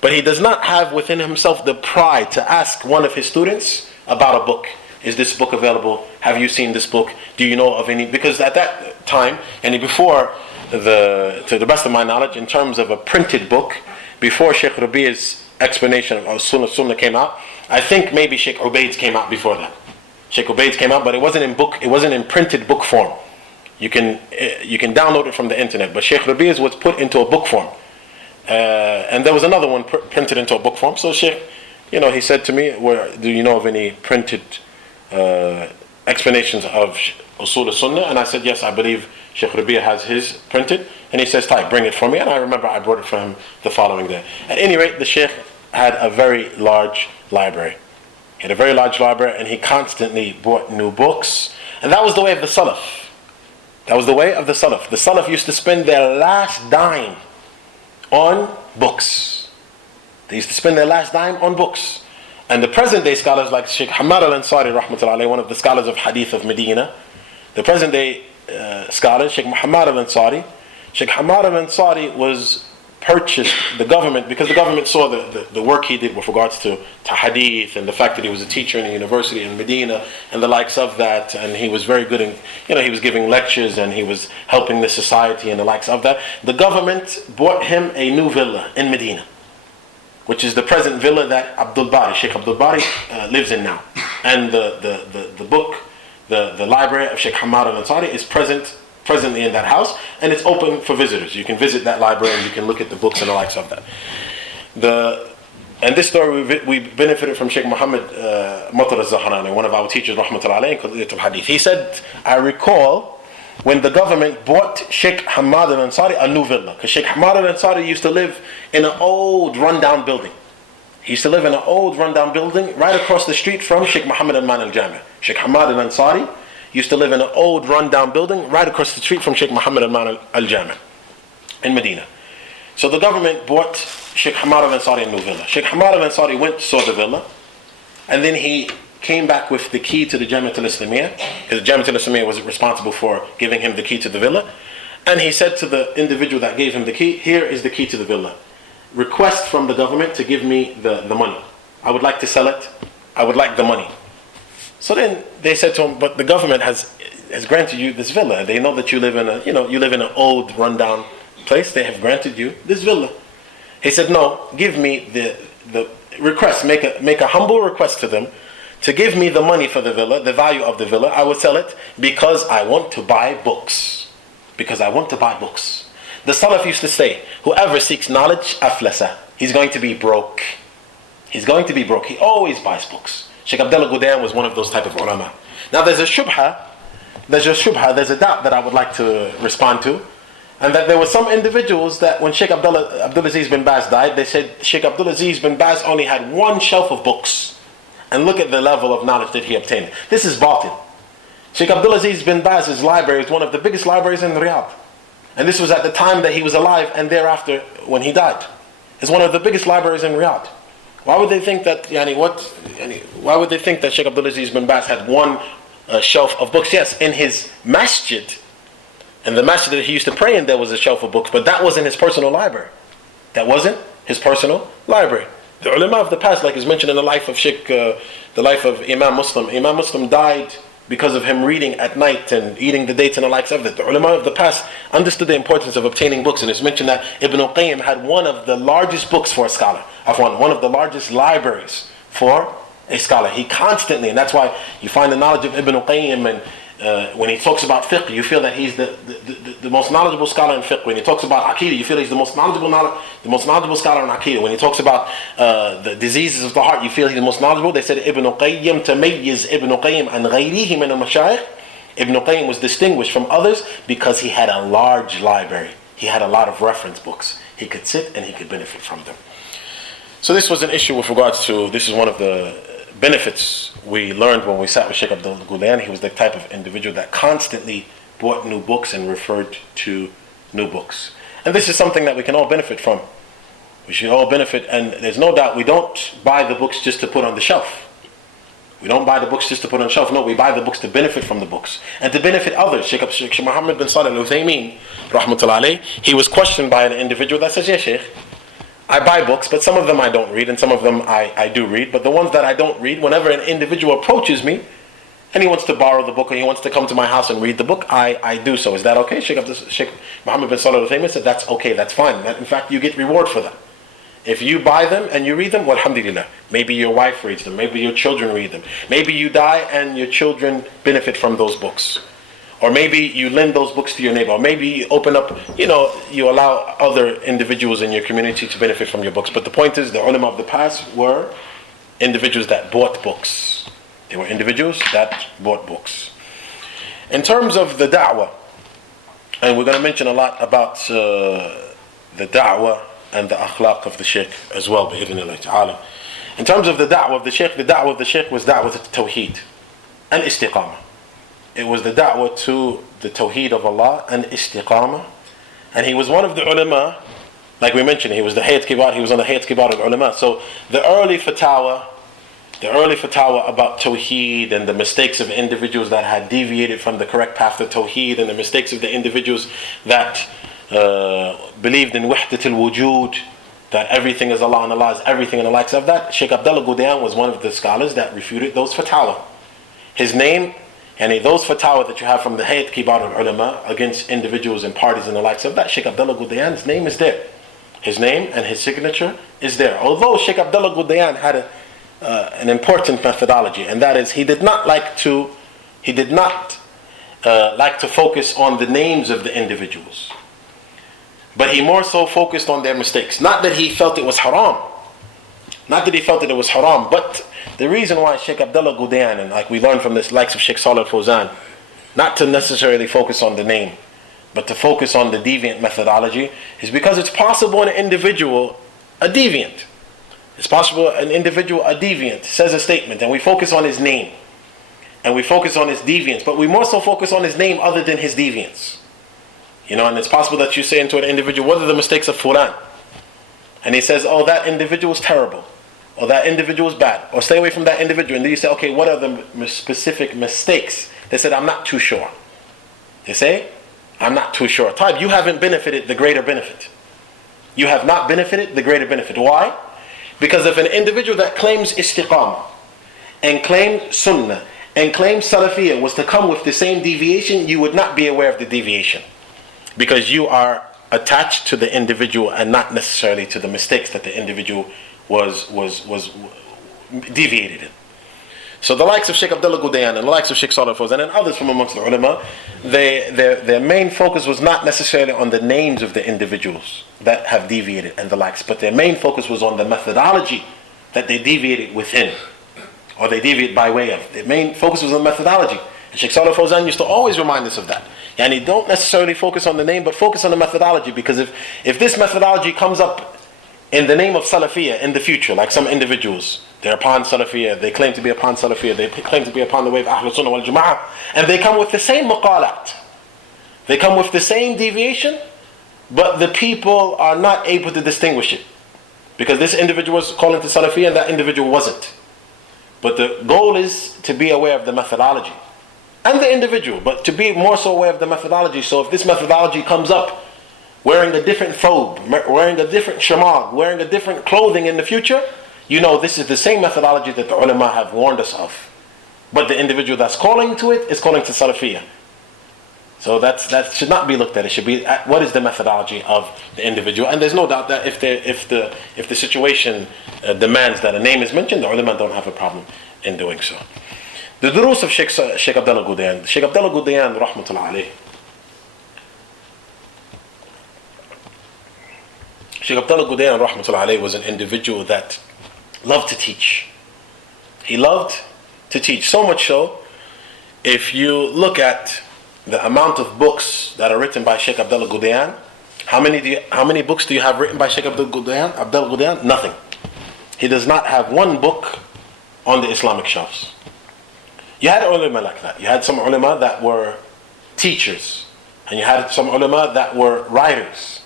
but he does not have within himself the pride to ask one of his students about a book. Is this book available? Have you seen this book? Do you know of any? Because at that time, and before to the best of my knowledge, in terms of a printed book, before Shaykh Rabi's explanation of Sunnah came out, I think maybe Shaykh Ubaid's came out before that. Shaykh Ubaid's came out, but it wasn't in printed book form. You can download it from the internet, but Shaykh Rabi's was put into a book form. And there was another one printed into a book form. So Shaykh, he said to me, do you know of any printed explanations of Usul al-Sunnah? And I said, yes, I believe Shaykh Rabi has his printed. And he says, Ty, bring it for me. And I remember I brought it for him the following day. At any rate, the Shaykh had a very large library. He had a very large library, and he constantly bought new books. And that was the way of the Salaf. That was the way of the Salaf. The Salaf used to spend their last dime on books. They used to spend their last dime on books. And the present day scholars like Shaykh Hamad al-Ansari rahmatullah alayhi, one of the scholars of Hadith of Medina, the present day scholar, Shaykh Muhammad al-Ansari, Shaykh Hamad al-Ansari was purchased, the government, because the government saw the work he did with regards to Hadith, and the fact that he was a teacher in a university in Medina and the likes of that, and he was very good in, he was giving lectures and he was helping the society and the likes of that. The government bought him a new villa in Medina, which is the present villa that Abdul Bari, Shaykh Abdul Bari lives in now. And the book, the library of Shaykh Hamad al-Ansari is presently in that house, and it's open for visitors. You can visit that library and you can look at the books and the likes of that. And this story we benefited from Shaykh Muhammad Matar al-Zahrani, one of our teachers, rahmatullah alayhi, in Qadiyat al-Hadith. He said, I recall when the government bought Shaykh Hamad al-Ansari a new villa, because Shaykh Hamad al-Ansari used to live in an old rundown building. He used to live in an old rundown building right across the street from Shaykh Muhammad al-Man al-Jami. Shaykh Hamad al-Ansari used to live in an old rundown building right across the street from Shaykh Muhammad al-Man al-Jami in Medina. So the government bought Shaykh Hamad al-Ansari a new villa. Shaykh Hamad al-Ansari went, saw the villa, and then he came back with the key to the Jamiat al-Islamiyah, because the Jamiat al-Islamiyah was responsible for giving him the key to the villa. And he said to the individual that gave him the key, here is the key to the villa. Request from the government to give me the money. I would like to sell it. I would like the money. So then they said to him, but the government has granted you this villa. They know that you live in you live in an old rundown place. They have granted you this villa. He said, no, give me the request. Make a humble request to them to give me the money for the villa, the value of the villa. I will sell it because I want to buy books. Because I want to buy books. The Salaf used to say, whoever seeks knowledge, aflasa. He's going to be broke. He's going to be broke. He always buys books. Shaykh Abdullaah al Ghudayan was one of those type of ulama. Now there's a doubt that I would like to respond to. And that there were some individuals that when Shaykh Abdulaziz bin Baz died, they said Shaykh Abdulaziz bin Baz only had one shelf of books. And look at the level of knowledge that he obtained. This is batil. Shaykh Abdulaziz bin Baz's library is one of the biggest libraries in Riyadh. And this was at the time that he was alive and thereafter when he died. It's one of the biggest libraries in Riyadh. Why would they think that, why would they think that Shaykh Abdul Aziz bin Baz had one shelf of books? Yes, in his masjid, and the masjid that he used to pray in, there was a shelf of books, but that wasn't his personal library. That wasn't his personal library. The ulama of the past, like is mentioned in the life of the life of Imam Muslim. Imam Muslim died because of him reading at night and eating the dates and the likes of that. The ulama of the past understood the importance of obtaining books, and it's mentioned that Ibn al-Qayyim had one of the largest books for a scholar. One of the largest libraries for a scholar. He constantly, and that's why you find the knowledge of Ibn al-Qayyim, and when he talks about fiqh, you feel that he's the most knowledgeable scholar in fiqh. When he talks about aqidah, you feel he's the most knowledgeable scholar in aqidah. When he talks about the diseases of the heart, you feel he's the most knowledgeable. They said Ibn al-Qayyim tamayyiz Ibn al-Qayyim an ghayrihi min al-mashayikh. Ibn al-Qayyim was distinguished from others because he had a large library. He had a lot of reference books. He could sit and he could benefit from them. So this was an issue with regards to, this is one of the benefits we learned when we sat with Shaykh Abdullaah al Ghudayan. He was the type of individual that constantly bought new books and referred to new books. And this is something that we can all benefit from. We should all benefit, and there's no doubt we don't buy the books just to put on the shelf. We don't buy the books just to put on the shelf. No, we buy the books to benefit from the books and to benefit others. Sheikh Muhammad bin Salih al-Uthaymeen, rahmatullah alayh, he was questioned by an individual that says, "Yeah, Sheikh, I buy books, but some of them I don't read, and some of them I do read. But the ones that I don't read, whenever an individual approaches me and he wants to borrow the book or he wants to come to my house and read the book, I do so. Is that okay?" Sheikh Muhammad bin Salih al-Uthaymeen said, "That's okay, that's fine. In fact, you get reward for that. If you buy them and you read them, well, alhamdulillah. Maybe your wife reads them, maybe your children read them. Maybe you die and your children benefit from those books. Or maybe you lend those books to your neighbor. Or maybe you open up, you allow other individuals in your community to benefit from your books." But the point is, the ulama of the past were individuals that bought books. They were individuals that bought books. In terms of the da'wah, and we're going to mention a lot about the da'wah and the akhlaq of the Shaykh as well, bi'idhnillah ta'ala. In terms of the da'wah of the Shaykh was da'wah to tawheed and istiqamah. It was the da'wah to the tawheed of Allah and istiqamah. And he was one of the ulama, like we mentioned, he was the Hayat Kibar, he was on the Hayat Kibar of ulama. So the early fatwa about tawheed and the mistakes of individuals that had deviated from the correct path to tawheed, and the mistakes of the individuals that believed in wahdat al-wujud, that everything is Allah and Allah is everything, and the likes of that, Shaykh Abdullaah al Ghudayan was one of the scholars that refuted those fatwa. His name, and those fatwa that you have from the Hayat Kibar al-Ulama against individuals and parties and the likes of that, Shaykh Abdullaah al Ghudayan's name is there. His name and his signature is there. Although Shaykh Abdullaah al Ghudayan had an important methodology, and that is he did not like to focus on the names of the individuals, but he more so focused on their mistakes. Not that he felt it was haram, but the reason why Shaykh Abdullaah al Ghudayan, and like we learned from this likes of Shaykh Salih al-Fawzan, not to necessarily focus on the name, but to focus on the deviant methodology, is because it's possible an individual, a deviant, says a statement, and we focus on his name, and we focus on his deviance, but we more so focus on his name other than his deviance. And it's possible that you say into an individual, "What are the mistakes of Fulan?" And he says, "Oh, that individual is terrible, or that individual is bad, or stay away from that individual." And then you say, "Okay, what are the specific mistakes?" They said, "I'm not too sure." They say, "I'm not too sure." Taib, you haven't benefited the greater benefit. You have not benefited the greater benefit. Why? Because if an individual that claims istiqamah, and claims sunnah, and claims salafiyah was to come with the same deviation, you would not be aware of the deviation. Because you are attached to the individual and not necessarily to the mistakes that the individual was deviated in. So the likes of Shaykh Abdullaah al Ghudayan and the likes of Shaykh Salih al-Fawzan and others from amongst the ulama, their main focus was not necessarily on the names of the individuals that have deviated and the likes, but their main focus was on the methodology that they deviated within, or they deviate by way of. Their main focus was on methodology. And Shaykh Salih al-Fawzan used to always remind us of that. And he don't necessarily focus on the name, but focus on the methodology, because if this methodology comes up in the name of Salafiyah in the future, like some individuals, they're upon Salafiyah, they claim to be upon Salafiyah, they claim to be upon the way of Ahlul Sunnah wal Jama'ah, and they come with the same maqalat, they come with the same deviation, but the people are not able to distinguish it. Because this individual was calling to Salafiyya and that individual wasn't. But the goal is to be aware of the methodology and the individual, but to be more so aware of the methodology. So if this methodology comes up wearing a different thobe, wearing a different shamag, wearing a different clothing in the future, you know this is the same methodology that the ulama have warned us of. But the individual that's calling to it is calling to Salafiyya. So that should not be looked at. It should be at what is the methodology of the individual. And there's no doubt that if the situation demands that a name is mentioned, the ulama don't have a problem in doing so. The durus of Shaykh Abdullaah al Ghudayan. Shaykh Abdullaah al Ghudayan, rahmatullah alayh. Shaykh Abdullaah al Ghudayan, rahmatullah alayh, was an individual that loved to teach. He loved to teach. So much so, if you look at the amount of books that are written by Shaykh Abdullaah al Ghudayan, how many books do you have written by Shaykh Abdullaah al Ghudayan? Nothing. He does not have one book on the Islamic shelves. You had ulama like that. You had some ulama that were teachers, and you had some ulama that were writers.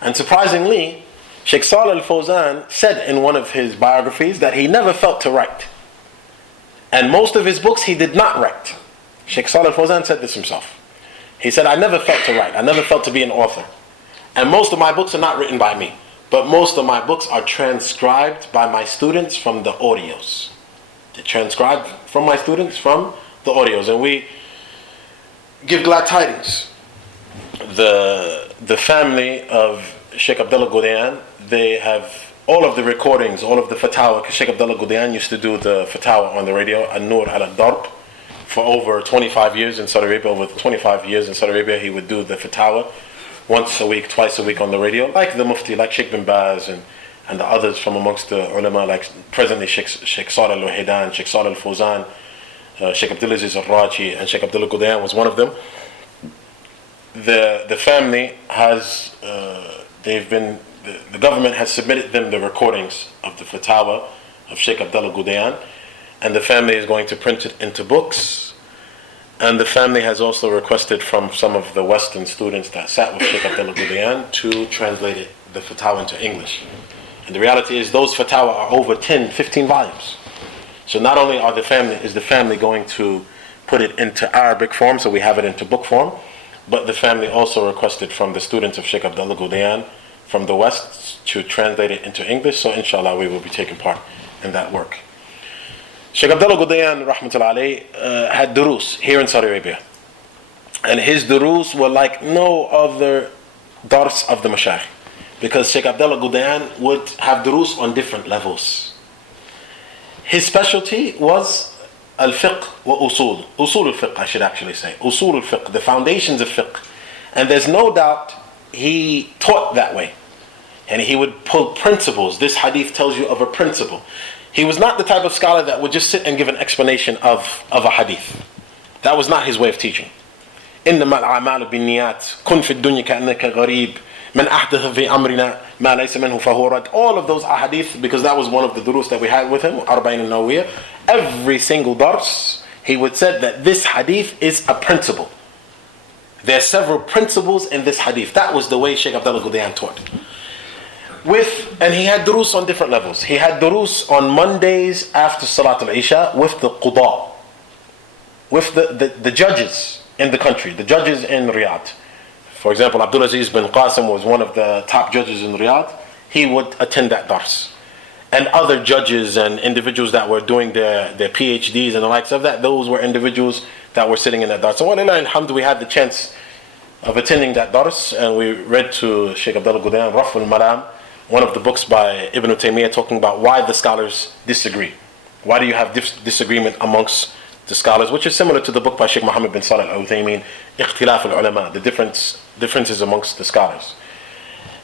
And surprisingly, Shaykh Salih al-Fawzan said in one of his biographies that he never felt to write. And most of his books he did not write. Shaykh Salih al-Fawzan said this himself. He said, I never felt to write. I never felt to be an author. And most of my books are not written by me. But most of my books are transcribed by my students from the audios. They're transcribed from my students from the audios. And we give glad tidings. The family of Shaykh Abdullaah al Ghudayan, they have all of the recordings, all of the fatawa, because Shaykh Abdullaah al Ghudayan used to do the fatawa on the radio, An-Nur al-Darb, for over 25 years in Saudi Arabia. Over 25 years in Saudi Arabia, he would do the fatawa once a week, twice a week on the radio, like the Mufti, like Sheikh bin Baz and the others from amongst the ulama, like presently Sheikh Salih al-Wahidan, Sheikh Salih al-Fawzan, Sheikh Abdullah al-Raji, and Shaykh Abdullaah al Ghudayan was one of them. The family has, the government has submitted them the recordings of the fatawa of Shaykh Abdullaah al Ghudayan, and the family is going to print it into books. And the family has also requested from some of the Western students that sat with Shaykh Abdullaah al Ghudayan to translate it, the fatawa, into English. And the reality is those fatawa are over 10, 15 volumes. So not only is the family going to put it into Arabic form, so we have it into book form, but the family also requested from the students of Shaykh Abdullaah al Ghudayan from the West to translate it into English. So inshallah we will be taking part in that work. Shaykh Abdullaah al Ghudayan, rahmatullah alayh, had durus here in Saudi Arabia. And his durus were like no other dars of the mashayikh. Because Shaykh Abdullaah al Ghudayan would have durus on different levels. His specialty was al-fiqh wa usul. Usul al-fiqh, I should actually say. Usul al-fiqh, the foundations of fiqh. And there's no doubt he taught that way. And he would pull principles. This hadith tells you of a principle. He was not the type of scholar that would just sit and give an explanation of a hadith. That was not his way of teaching. إنما الأعمال بالنيات كن في الدنيا كأنك غريب من أحدث في أمرنا ما ليس منه فهو رد. All of those ahadith, because that was one of the durus that we had with him, Arba'in al-Nawawiyah. Every single dars, he would say that this hadith is a principle. There are several principles in this hadith. That was the way Shaykh Abdullaah al Ghudayan taught. And he had durus on different levels. He had durus on Mondays after Salat al-Isha with the Qudaa, with the judges in the country, the judges in Riyadh. For example, Abdulaziz bin Qasim was one of the top judges in Riyadh. He would attend that dars. And other judges and individuals that were doing their PhDs and the likes of that, those were individuals that were sitting in that dars. So alhamdulillah, we had the chance of attending that dars, and we read to Shaykh Abdullaah al Ghudayan, Raf al-Malam, one of the books by Ibn Taymiyyah, talking about why the scholars disagree. Why do you have disagreement amongst the scholars, which is similar to the book by Sheikh Muhammad bin Salih al-Uthaymeen, Ikhtilaf al-Ulama, the differences amongst the scholars.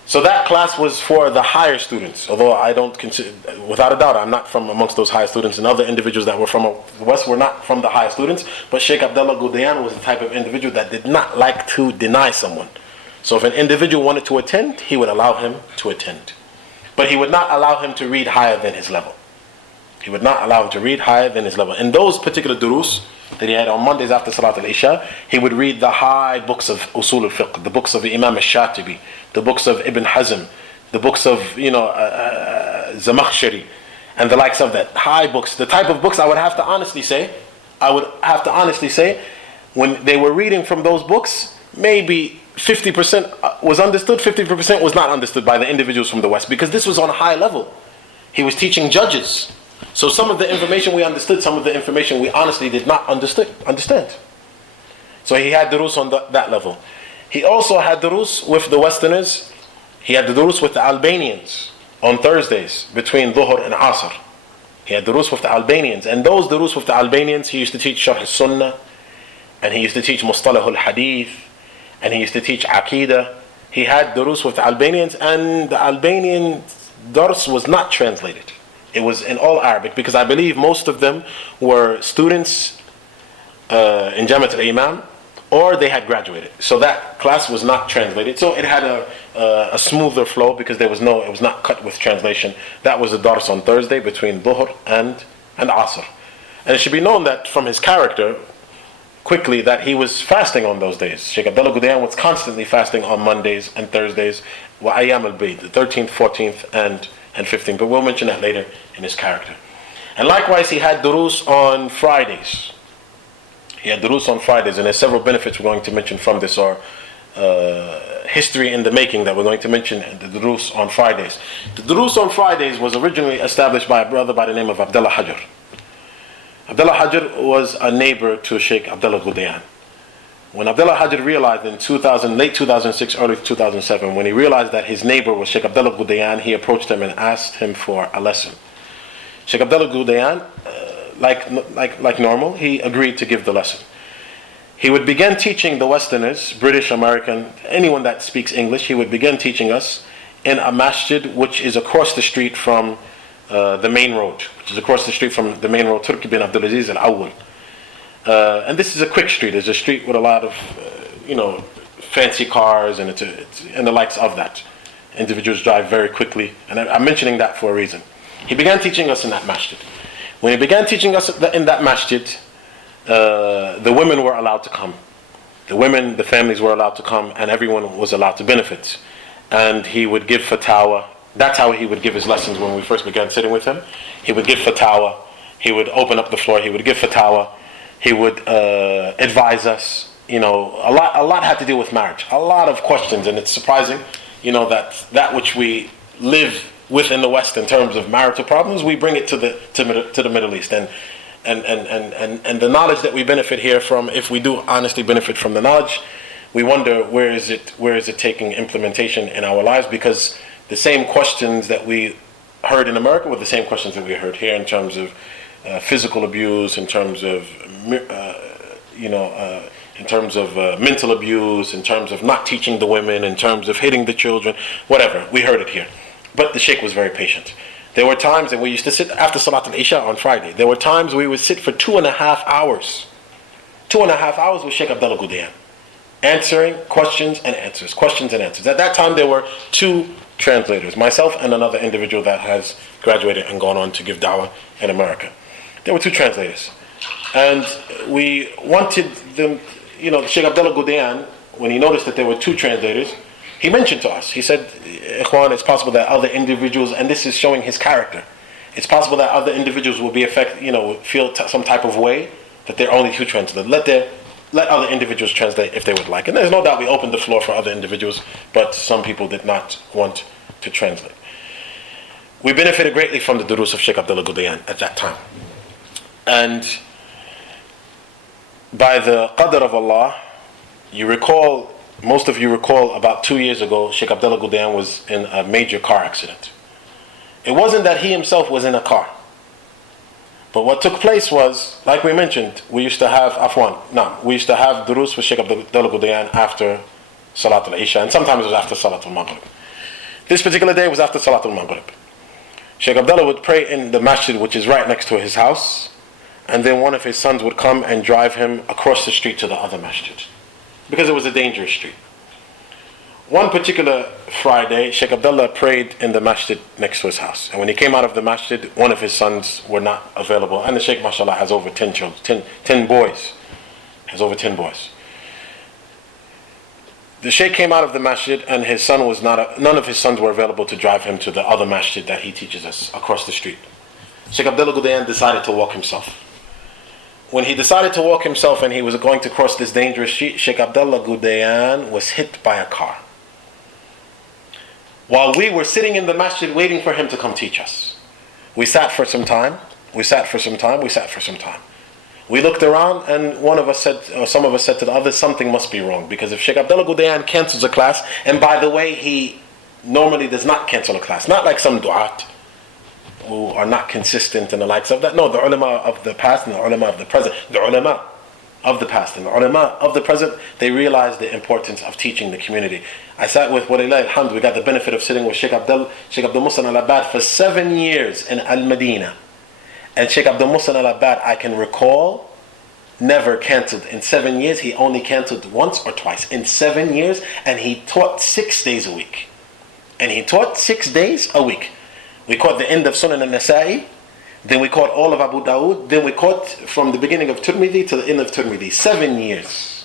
So that class was for the higher students, although I don't consider, without a doubt, I'm not from amongst those higher students, and other individuals that were from the West were not from the higher students, but Shaykh Abdullaah al Ghudayan was the type of individual that did not like to deny someone. So if an individual wanted to attend, he would allow him to attend. But he would not allow him to read higher than his level. He would not allow him to read higher than his level. In those particular durus that he had on Mondays after Salat al-Isha, he would read the high books of Usul al-Fiqh, the books of Imam al-Shatibi, the books of Ibn Hazm, the books of, Zamakhshari, and the likes of that, high books, the type of books I would have to honestly say, when they were reading from those books, maybe 50% was understood, 50% was not understood by the individuals from the West, because this was on a high level. He was teaching judges. So some of the information we understood, some of the information we honestly did not understand. So he had durus on that level. He also had durus with the Westerners. He had the durus with the Albanians on Thursdays between Dhuhr and Asr. He had durus with the Albanians. And those durus with the Albanians, he used to teach Sharh al-Sunnah, and he used to teach Mustalah al-Hadith, and he used to teach Aqidah. He had durus with the Albanians, and the Albanian dars was not translated. It was in all Arabic, because I believe most of them were students in Jamiat al-Imam, or they had graduated. So that class was not translated. So it had a smoother flow, because it was not cut with translation. That was the dars on Thursday between Dhuhr and Asr. And it should be known that from his character, quickly, that he was fasting on those days. Shaykh Abdullaah al Ghudayan was constantly fasting on Mondays and Thursdays, wa ayyam al-bayd, the 13th, 14th, and 15th. But we'll mention that later in his character. And likewise, he had durus on Fridays. And there's several benefits we're going to mention from this, or history in the making that we're going to mention in the durus on Fridays. The durus on Fridays was originally established by a brother by the name of Abdullah Hajar. Abdullah Hajar was a neighbor to Shaykh Abdullaah al Ghudayan. When Abdullah Hajar realized in late 2006, early 2007, when he realized that his neighbor was Shaykh Abdullaah al Ghudayan, he approached him and asked him for a lesson. Shaykh Abdullaah al Ghudayan, like normal, he agreed to give the lesson. He would begin teaching the Westerners, British, American, anyone that speaks English, he would begin teaching us in a masjid which is across the street from the main road, Turki bin Abdulaziz al-Awwal. And this is a quick street. It's a street with a lot of, fancy cars and and the likes of that. Individuals drive very quickly, and I'm mentioning that for a reason. He began teaching us in that masjid. When he began teaching us in that masjid, the women were allowed to come. The families were allowed to come, and everyone was allowed to benefit. And he would give fatwa. That's how he would give his lessons when we first began sitting with him. He would give fatwa. He would open up the floor. He would give fatwa. He would advise us. A lot had to do with marriage. A lot of questions, and it's surprising, that which we live with in the West in terms of marital problems, we bring it to the Middle East, and the knowledge that we benefit here from, if we do honestly benefit from the knowledge, we wonder where is it taking implementation in our lives, because the same questions that we heard in America were the same questions that we heard here in terms of physical abuse, in terms of mental abuse, in terms of not teaching the women, in terms of hitting the children, whatever. We heard it here. But the Sheikh was very patient. There were times that we used to sit after Salat al-Isha on Friday. There were times we would sit for 2.5 hours. 2.5 hours with Shaykh Abdullaah al Ghudayan, answering questions and answers. At that time there were 2 translators, myself and another individual that has graduated and gone on to give Dawah in America. There were 2 translators. And we wanted them, Shaykh Abdullaah al Ghudayan, when he noticed that there were 2 translators, he mentioned to us, he said, Ikhwan, it's possible that other individuals, and this is showing his character, it's possible that other individuals will be feel some type of way that there are only 2 translators. Let other individuals translate if they would like. And there's no doubt we opened the floor for other individuals, but some people did not want to translate. We benefited greatly from the durus of Shaykh Abdullaah al Ghudayan at that time. And by the qadr of Allah, most of you recall about 2 years ago, Shaykh Abdullaah al Ghudayan was in a major car accident. It wasn't that he himself was in a car. But what took place was, like we mentioned, we used to have durus with Shaykh Abdullaah al Ghudayan after Salat al-Isha, and sometimes it was after Salat al-Maghrib. This particular day was after Salat al-Maghrib. Shaykh Abdullah would pray in the masjid which is right next to his house, and then one of his sons would come and drive him across the street to the other masjid, because it was a dangerous street. One particular Friday, Shaykh Abdullah prayed in the masjid next to his house. And when he came out of the masjid, one of his sons were not available. And the Shaykh, mashallah, has over 10 children, 10 boys. Has over 10 boys. the Shaykh came out of the masjid, and his son was none of his sons were available to drive him to the other masjid that he teaches us across the street. Sheikh Abdullaah al Ghudayan decided to walk himself. When he decided to walk himself and he was going to cross this dangerous street, Shaykh Abdullaah al Ghudayan was hit by a car. While we were sitting in the masjid waiting for him to come teach us. We sat for some time, we sat for some time, we sat for some time. We looked around and some of us said to the others, something must be wrong. Because if Shaykh Abdullaah al Ghudayan cancels a class, and by the way, he normally does not cancel a class, not like some du'at who are not consistent and the likes of that. No, the ulama of the past and the ulama of the present, the ulama of the past and the ulama of the present, they realized the importance of teaching the community. I sat with, walillah alhamd, we got the benefit of sitting with Sheikh Abdul Muhsin al-Abbad for 7 years in Al-Madinah. And Sheikh Abdul Muhsin al-Abbad, I can recall, never canceled. In 7 years, he only canceled once or twice. In 7 years, and he taught 6 days a week. And he taught 6 days a week. We caught the end of Sunan al-Nasa'i, then we caught all of Abu Dawood, then we caught from the beginning of Tirmidhi to the end of Tirmidhi. 7 years.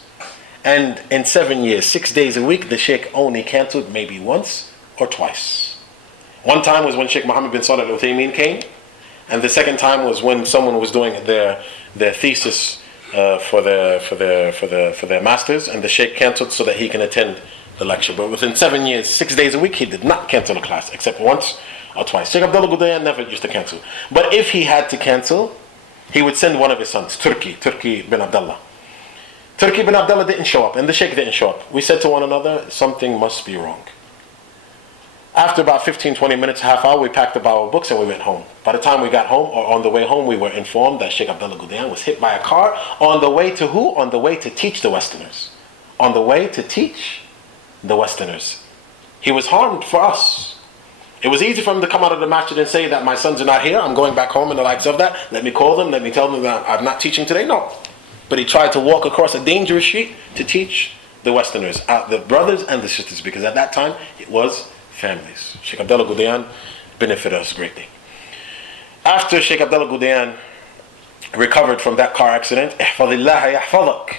And in 7 years, 6 days a week, the Shaykh only canceled maybe once or twice. One time was when Shaykh Muhammad bin Salih al-Uthaymeen came, and the second time was when someone was doing their thesis for their masters, and the Shaykh canceled so that he can attend the lecture. But within 7 years, 6 days a week, he did not cancel a class, except once or twice. Shaykh Abdullaah al Ghudayan never used to cancel. But if he had to cancel, he would send one of his sons, Turki bin Abdullah. Turki bin Abdullah didn't show up, and the Shaykh didn't show up. We said to one another, something must be wrong. After about 15-20 minutes, half hour, we packed up our books and we went home. By the time we got home, or on the way home, we were informed that Shaykh Abdullaah al Ghudayan was hit by a car. On the way to who? On the way to teach the Westerners. On the way to teach the Westerners. He was harmed for us. It was easy for him to come out of the masjid and say that my sons are not here, I'm going back home and the likes of that. Let me call them, let me tell them that I'm not teaching today. No. But he tried to walk across a dangerous street to teach the Westerners, the brothers and the sisters, because at that time it was families. Shaykh Abdullaah al Ghudayan benefited us greatly. After Shaykh Abdullaah al Ghudayan recovered from that car accident, ihfadillah yahfadak.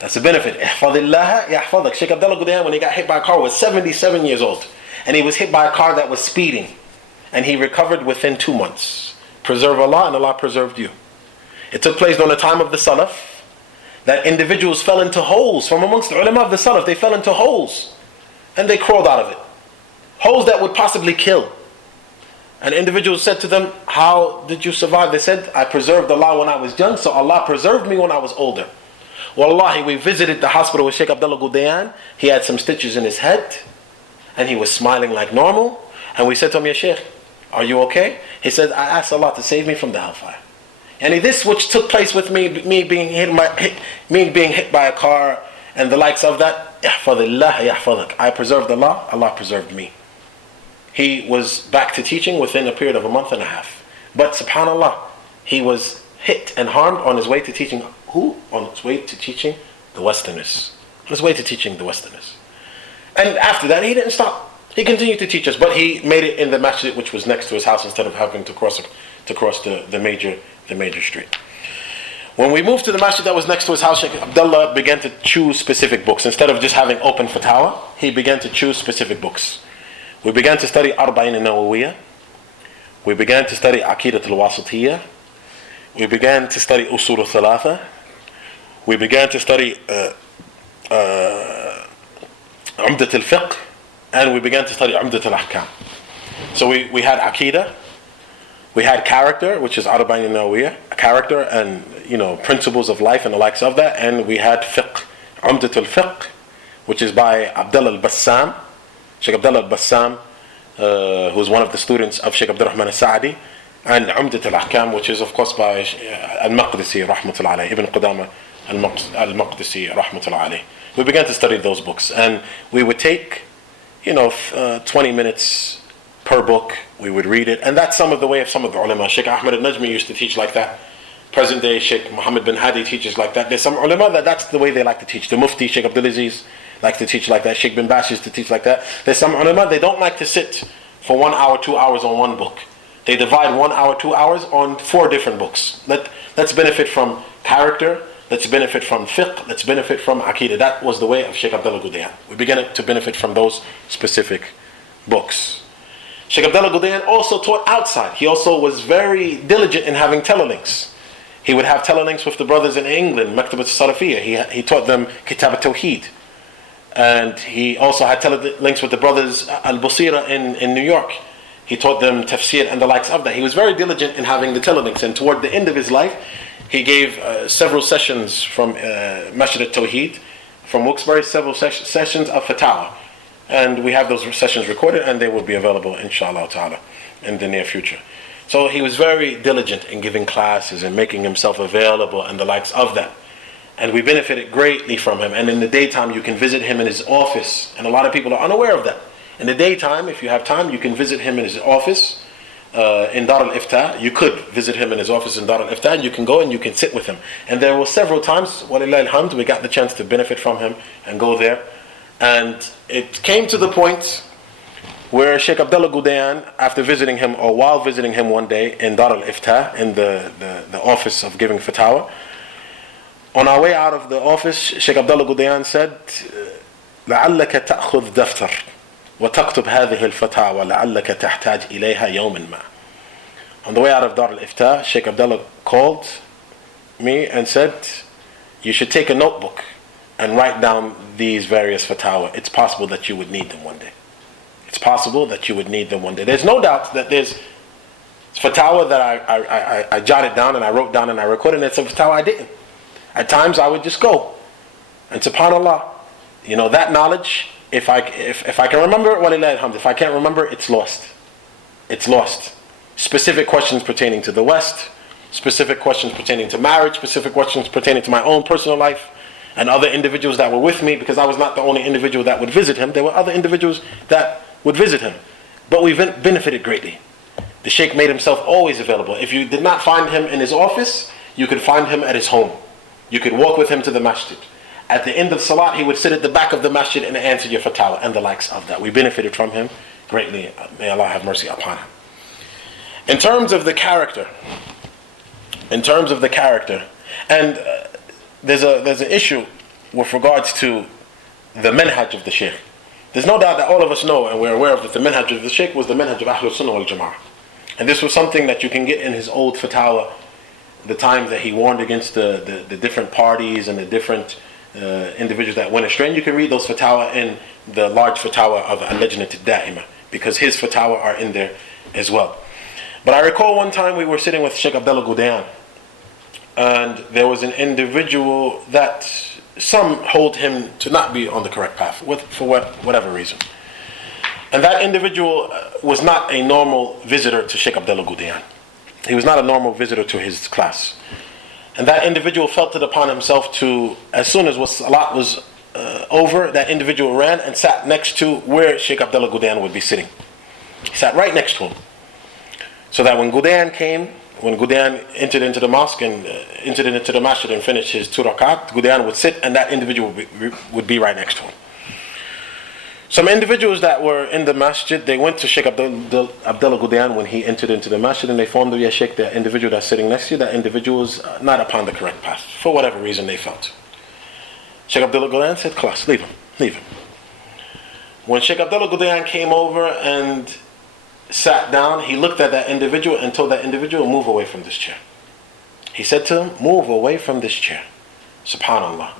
That's the benefit. Ihfadillah yahfadak. Shaykh Abdullaah al Ghudayan, when he got hit by a car, was 77 years old. And he was hit by a car that was speeding. And he recovered within 2 months. Preserve Allah and Allah preserved you. It took place during the time of the Salaf, that individuals fell into holes. From amongst the ulama of the Salaf, they fell into holes. And they crawled out of it. Holes that would possibly kill. And individuals said to them, how did you survive? They said, I preserved Allah when I was young, so Allah preserved me when I was older. Wallahi, we visited the hospital with Shaykh Abdullaah al Ghudayan. He had some stitches in his head, and he was smiling like normal. And we said to him, Ya Shaykh, are you okay? He said, I asked Allah to save me from the hellfire. And this which took place with me being hit by a car and the likes of that, ihfadillah yahfadak. I preserved Allah, Allah preserved me. He was back to teaching within a period of a month and a half. But subhanallah, he was hit and harmed on his way to teaching who? On his way to teaching the Westerners. On his way to teaching the Westerners. And after that, he didn't stop. He continued to teach us, but he made it in the masjid which was next to his house instead of having to cross the major street. When we moved to the masjid that was next to his house, Shaykh Abdullah began to choose specific books. Instead of just having open fatwa, he began to choose specific books. We began to study Arba'in al-Nawawiyah. We began to study Aqidat al-Wasitiyah. We began to study Usul al-Thalatha. We began to study Umdat al-Fiqh. And we began to study Umdat al-Ahkam. So we had Aqidah. We had character, which is Arba'in al-Nawawiyah, character and principles of life and the likes of that, and we had fiqh, Umdat al-Fiqh, which is by Abdullah al-Bassam, Shaykh Abdullah al-Bassam, who is one of the students of Shaykh Abdurrahman al-Sa'di, and Umdat al-Ahkam, which is of course by al-Maqdisi, rahmatullah alayhi, Ibn Qudama al-Maqdisi, rahmatullah alayhi. We began to study those books, and we would take 20 minutes per book. We would read it, and that's some of the way of some of the ulama. Shaykh Ahmad al-Najmi used to teach like that. Present day Shaykh Muhammad bin Hadi teaches like that. There's some ulama that's the way they like to teach. The Mufti Shaykh Abdulaziz likes to teach like that. Shaykh bin Bash used to teach like that. There's some ulama, they don't like to sit for 1 hour, 2 hours on one book. They divide 1 hour, 2 hours on 4 different books. Let's benefit from character, let's benefit from fiqh, let's benefit from aqidah. That was the way of Shaykh Abdullaah al Ghudayan. We began to benefit from those specific books. Shaykh Abdullaah al Ghudayan also taught outside. He also was very diligent in having telelinks. He would have telelinks with the brothers in England, Maktabat al-Salafiyah. He taught them Kitab al-Tawheed. And he also had telelinks with the brothers al-Busira in New York. He taught them tafsir and the likes of that. He was very diligent in having the telelinks. And toward the end of his life, he gave several sessions from Masjid al-Tawheed, from Wilkes-Barre, several sessions of Fatawa. And we have those sessions recorded, and they will be available, inshallah ta'ala, in the near future. So he was very diligent in giving classes and making himself available and the likes of that. And we benefited greatly from him. And in the daytime, you can visit him in his office. And a lot of people are unaware of that. In the daytime, if you have time, you can visit him in his office in Dar al-Iftah. You could visit him in his office in Dar al-Iftah, and you can go and you can sit with him. And there were several times, walillahil hamd, we got the chance to benefit from him and go there. And it came to the point where Shaykh Abdullaah al Ghudayan, after visiting him, or while visiting him one day in Dar al-Iftah, in the office of giving fatwa, on our way out of the office, Shaykh Abdullaah al Ghudayan said, لعلك تأخذ دفتر وتكتب هذه الفتاوى لعلك تحتاج إليها يوما ما. On the way out of Dar al-Iftah, Shaykh Abdullah called me and said, you should take a notebook and write down these various fatwa. It's possible that you would need them one day. It's possible that you would need them one day. There's no doubt that there's fatwa that I jotted down and I wrote down and I recorded, and it's a fatwa I didn't. At times I would just go, and subhanallah, that knowledge, if I can remember it, walillahil hamd. If I can't remember, it's lost. It's lost. Specific questions pertaining to the West, specific questions pertaining to marriage, specific questions pertaining to my own personal life, and other individuals that were with me, because I was not the only individual that would visit him. There were other individuals that would visit him. But we benefited greatly. The Sheikh made himself always available. If you did not find him in his office, you could find him at his home. You could walk with him to the masjid. At the end of salat, he would sit at the back of the masjid and answer your fatwa and the likes of that. We benefited from him greatly. May Allah have mercy upon him. In terms of the character, and there's an issue with regards to the manhaj of the Shaykh. There's no doubt that all of us know and we're aware of that the manhaj of the Shaykh was the manhaj of Ahlul Sunnah wal Jama'ah. And this was something that you can get in his old fatwa, the times that he warned against the different parties and the different individuals that went astray. And you can read those fatwa in the large fatwa of al-Lajnat al-Da'imah, because his fatwa are in there as well. But I recall one time we were sitting with Shaykh Abdullaah al Ghudayan, and there was an individual that some hold him to not be on the correct path for whatever reason. And that individual was not a normal visitor to Shaykh Abdullaah al Ghudayan. He was not a normal visitor to his class. And that individual felt it upon himself to, as soon as salat was over, that individual ran and sat next to where Shaykh Abdullaah al Ghudayan would be sitting. He sat right next to him. So that when Ghudayan entered into the mosque and entered into the masjid and finished his 2 rakat, Ghudayan would sit and that individual would be right next to him. Some individuals that were in the masjid, they went to Shaykh Abdullaah Ghudayan when he entered into the masjid, and they informed him, Shaykh, the individual that's sitting next to you, that individual is not upon the correct path, for whatever reason they felt. Shaykh Abdullaah Ghudayan said, Khalas, leave him. When Shaykh Abdullaah Ghudayan came over and sat down, he looked at that individual and told that individual, move away from this chair. He said to him, move away from this chair. Subhanallah.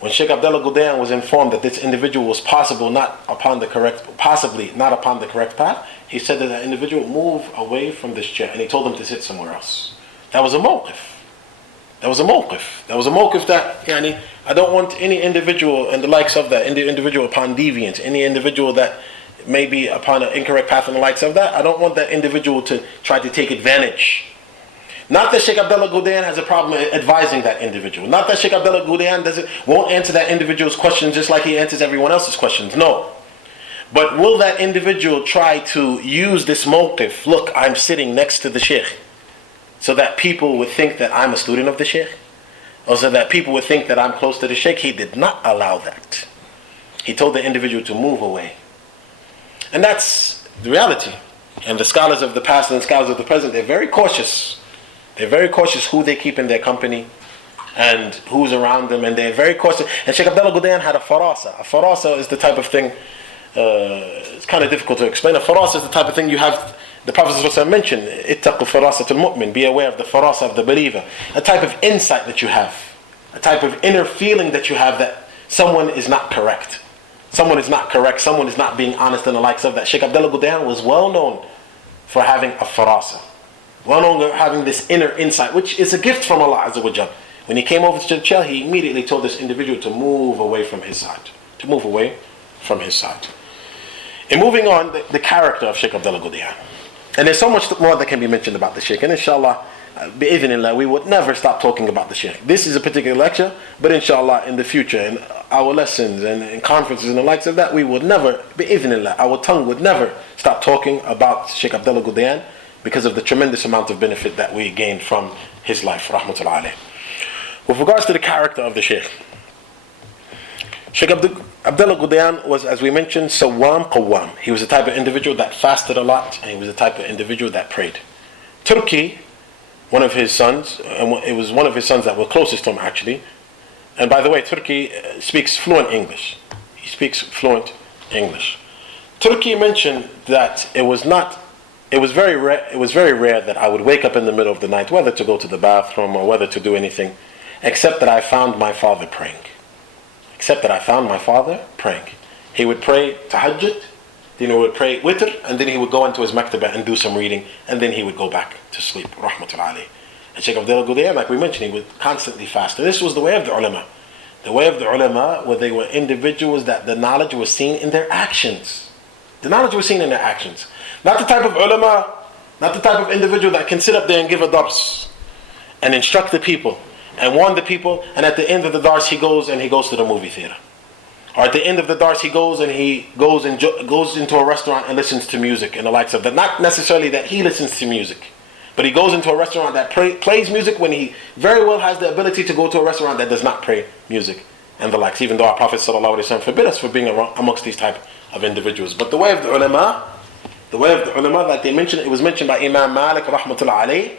When Shaykh Abdullaah Ghudayan was informed that this individual was possibly not upon the correct path, he said to that individual, move away from this chair. And he told him to sit somewhere else. That was a mawqif. That was a mawqif that, I don't want any individual and the likes of that, any individual upon deviance, any individual that may be upon an incorrect path and the likes of that, I don't want that individual to try to take advantage. Not that Shaykh Abdullaah Ghudayan has a problem advising that individual. Not that Shaykh Abdullaah Ghudayan won't answer that individual's questions just like he answers everyone else's questions. No. But will that individual try to use this mawqif, look, I'm sitting next to the Shaykh, so that people would think that I'm a student of the Shaykh? Or so that people would think that I'm close to the Shaykh? He did not allow that. He told the individual to move away. And that's the reality. And the scholars of the past and the scholars of the present, they're very cautious. They're very cautious who they keep in their company and who's around them, and they're very cautious. And Shaykh Abdullaah al Ghudayan had a farasa. A farasa is the type of thing, it's kind of difficult to explain. A farasa is the type of thing you have, the Prophet ﷺ mentioned, ittaqu farasat al-mu'min, be aware of the farasa of the believer. A type of insight that you have, a type of inner feeling that you have that someone is not correct. Someone is not correct, someone is not being honest, and the likes of that. Shaykh Abdullaah al Ghudayan was well known for having a farasa. Well known for having this inner insight, which is a gift from Allah Azza wa Jal. When he came over to the chair, he immediately told this individual to move away from his side. To move away from his side. And moving on, the character of Shaykh Abdullaah al Ghudayan. And there's so much more that can be mentioned about the Shaykh. And inshallah, bi'idhnillah, we would never stop talking about the Shaykh. This is a particular lecture, but inshallah, in the future, in our lessons and in conferences and the likes of that, we would never, bi'idhnillah, our tongue would never stop talking about Shaykh Abdullaah al Ghudayan because of the tremendous amount of benefit that we gained from his life, rahmatullah alayh. With regards to the character of the Shaykh, Shaykh Abdullaah al Ghudayan was, as we mentioned, sawwam qawwam. He was the type of individual that fasted a lot, and he was the type of individual that prayed. Turki, one of his sons, and it was one of his sons that were closest to him actually. And by the way, Turki speaks fluent English. He speaks fluent English. Turki mentioned that it was very rare that I would wake up in the middle of the night, whether to go to the bathroom or whether to do anything, except that I found my father praying. He would pray tahajjud, then he would pray witr, and then he would go into his maktabah and do some reading, and then he would go back to sleep, rahmatullah alayh. And Shaykh Abdullaah al Ghudayan, like we mentioned, he would constantly fast. And this was the way of the ulama. The way of the ulama, where they were individuals that the knowledge was seen in their actions. The knowledge was seen in their actions. Not the type of ulama, not the type of individual that can sit up there and give a dars and instruct the people and warn the people, and at the end of the dars he goes to the movie theater. Or at the end of the dars he goes into a restaurant and listens to music and the likes of that. Not necessarily that he listens to music, but he goes into a restaurant that plays music when he very well has the ability to go to a restaurant that does not play music and the likes, even though our Prophet ﷺ forbid us for being amongst these type of individuals. But the way of the ulama, like they mentioned, it was mentioned by Imam Malik rahmatullah alayh.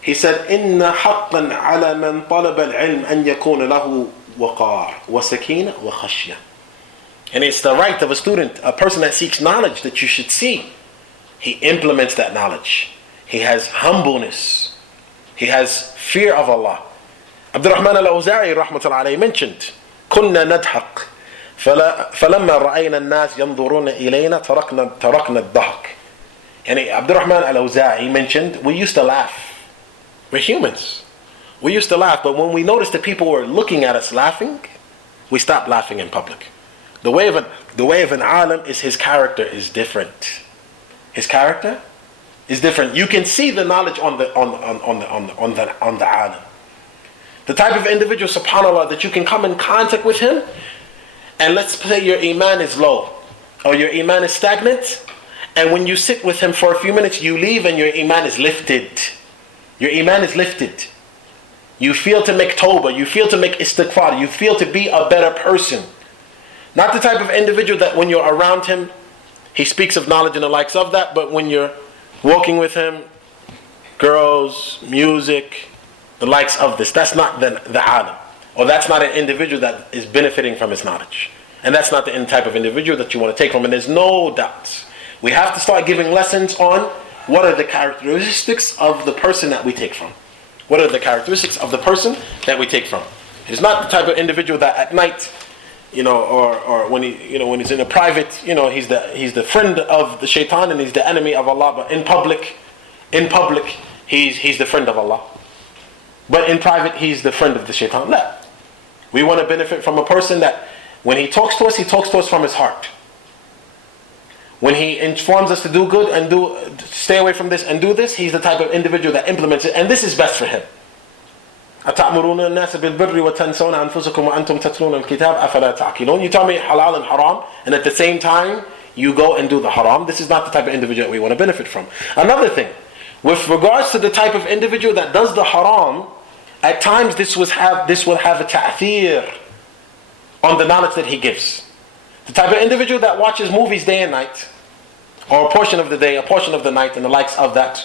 He said, إِنَّ حَقًّا عَلَى مَنْ طَلَبَ الْعِلْمِ أَنْ يَكُونَ لَهُ وَقَارٌ وَسَكِينَةٌ وَخَشْيَةٌ. And it's the right of a student, a person that seeks knowledge, that you should see he implements that knowledge. He has humbleness. He has fear of Allah. Abdurrahman al-Awza'i rahmatullah alayhi mentioned, كُنَّا نَدْحَقْ فَلَمَّا رَأَيْنَا النَّاسِ يَنْظُرُونَ إِلَيْنَا تَرَكْنَا الضَّحْكِ. And Abdurrahman al-Awza'i mentioned, we used to laugh. We're humans. We used to laugh, but when we noticed that people were looking at us laughing, we stopped laughing in public. The way of an alim is his character is different. His character is different. You can see the knowledge on the alim. The type of individual, subhanAllah, that you can come in contact with him, and let's say your iman is low, or your iman is stagnant, and when you sit with him for a few minutes, you leave and your iman is lifted. Your iman is lifted. You feel to make tawbah, you feel to make istighfar, you feel to be a better person. Not the type of individual that when you're around him, he speaks of knowledge and the likes of that, but when you're walking with him, girls, music, the likes of this, that's not the alim. Or that's not an individual that is benefiting from his knowledge. And that's not the type of individual that you want to take from. And there's no doubt. We have to start giving lessons on what are the characteristics of the person that we take from. What are the characteristics of the person that we take from? It's not the type of individual that at night, or when he's in a private, he's the friend of the shaitan and he's the enemy of Allah. But in public, he's the friend of Allah. But in private, he's the friend of the shaitan. No. We want to benefit from a person that when he talks to us from his heart. When he informs us to do good and stay away from this and do this, he's the type of individual that implements it, and this is best for him. أَتَأْمُرُونَ النَّاسَ بِالْبِرِّ وَتَنْسَوْنَ أَنفُسَكُمْ وَأَنْتُمْ تَتْلُونَ الْكِتَابَ أَفَلَا تَعْقِلُونَ. You tell me halal and haram, and at the same time, you go and do the haram. This is not the type of individual that we want to benefit from. Another thing, with regards to the type of individual that does the haram, at times this will have a ta'thir on the knowledge that he gives. The type of individual that watches movies day and night, or a portion of the day, a portion of the night, and the likes of that,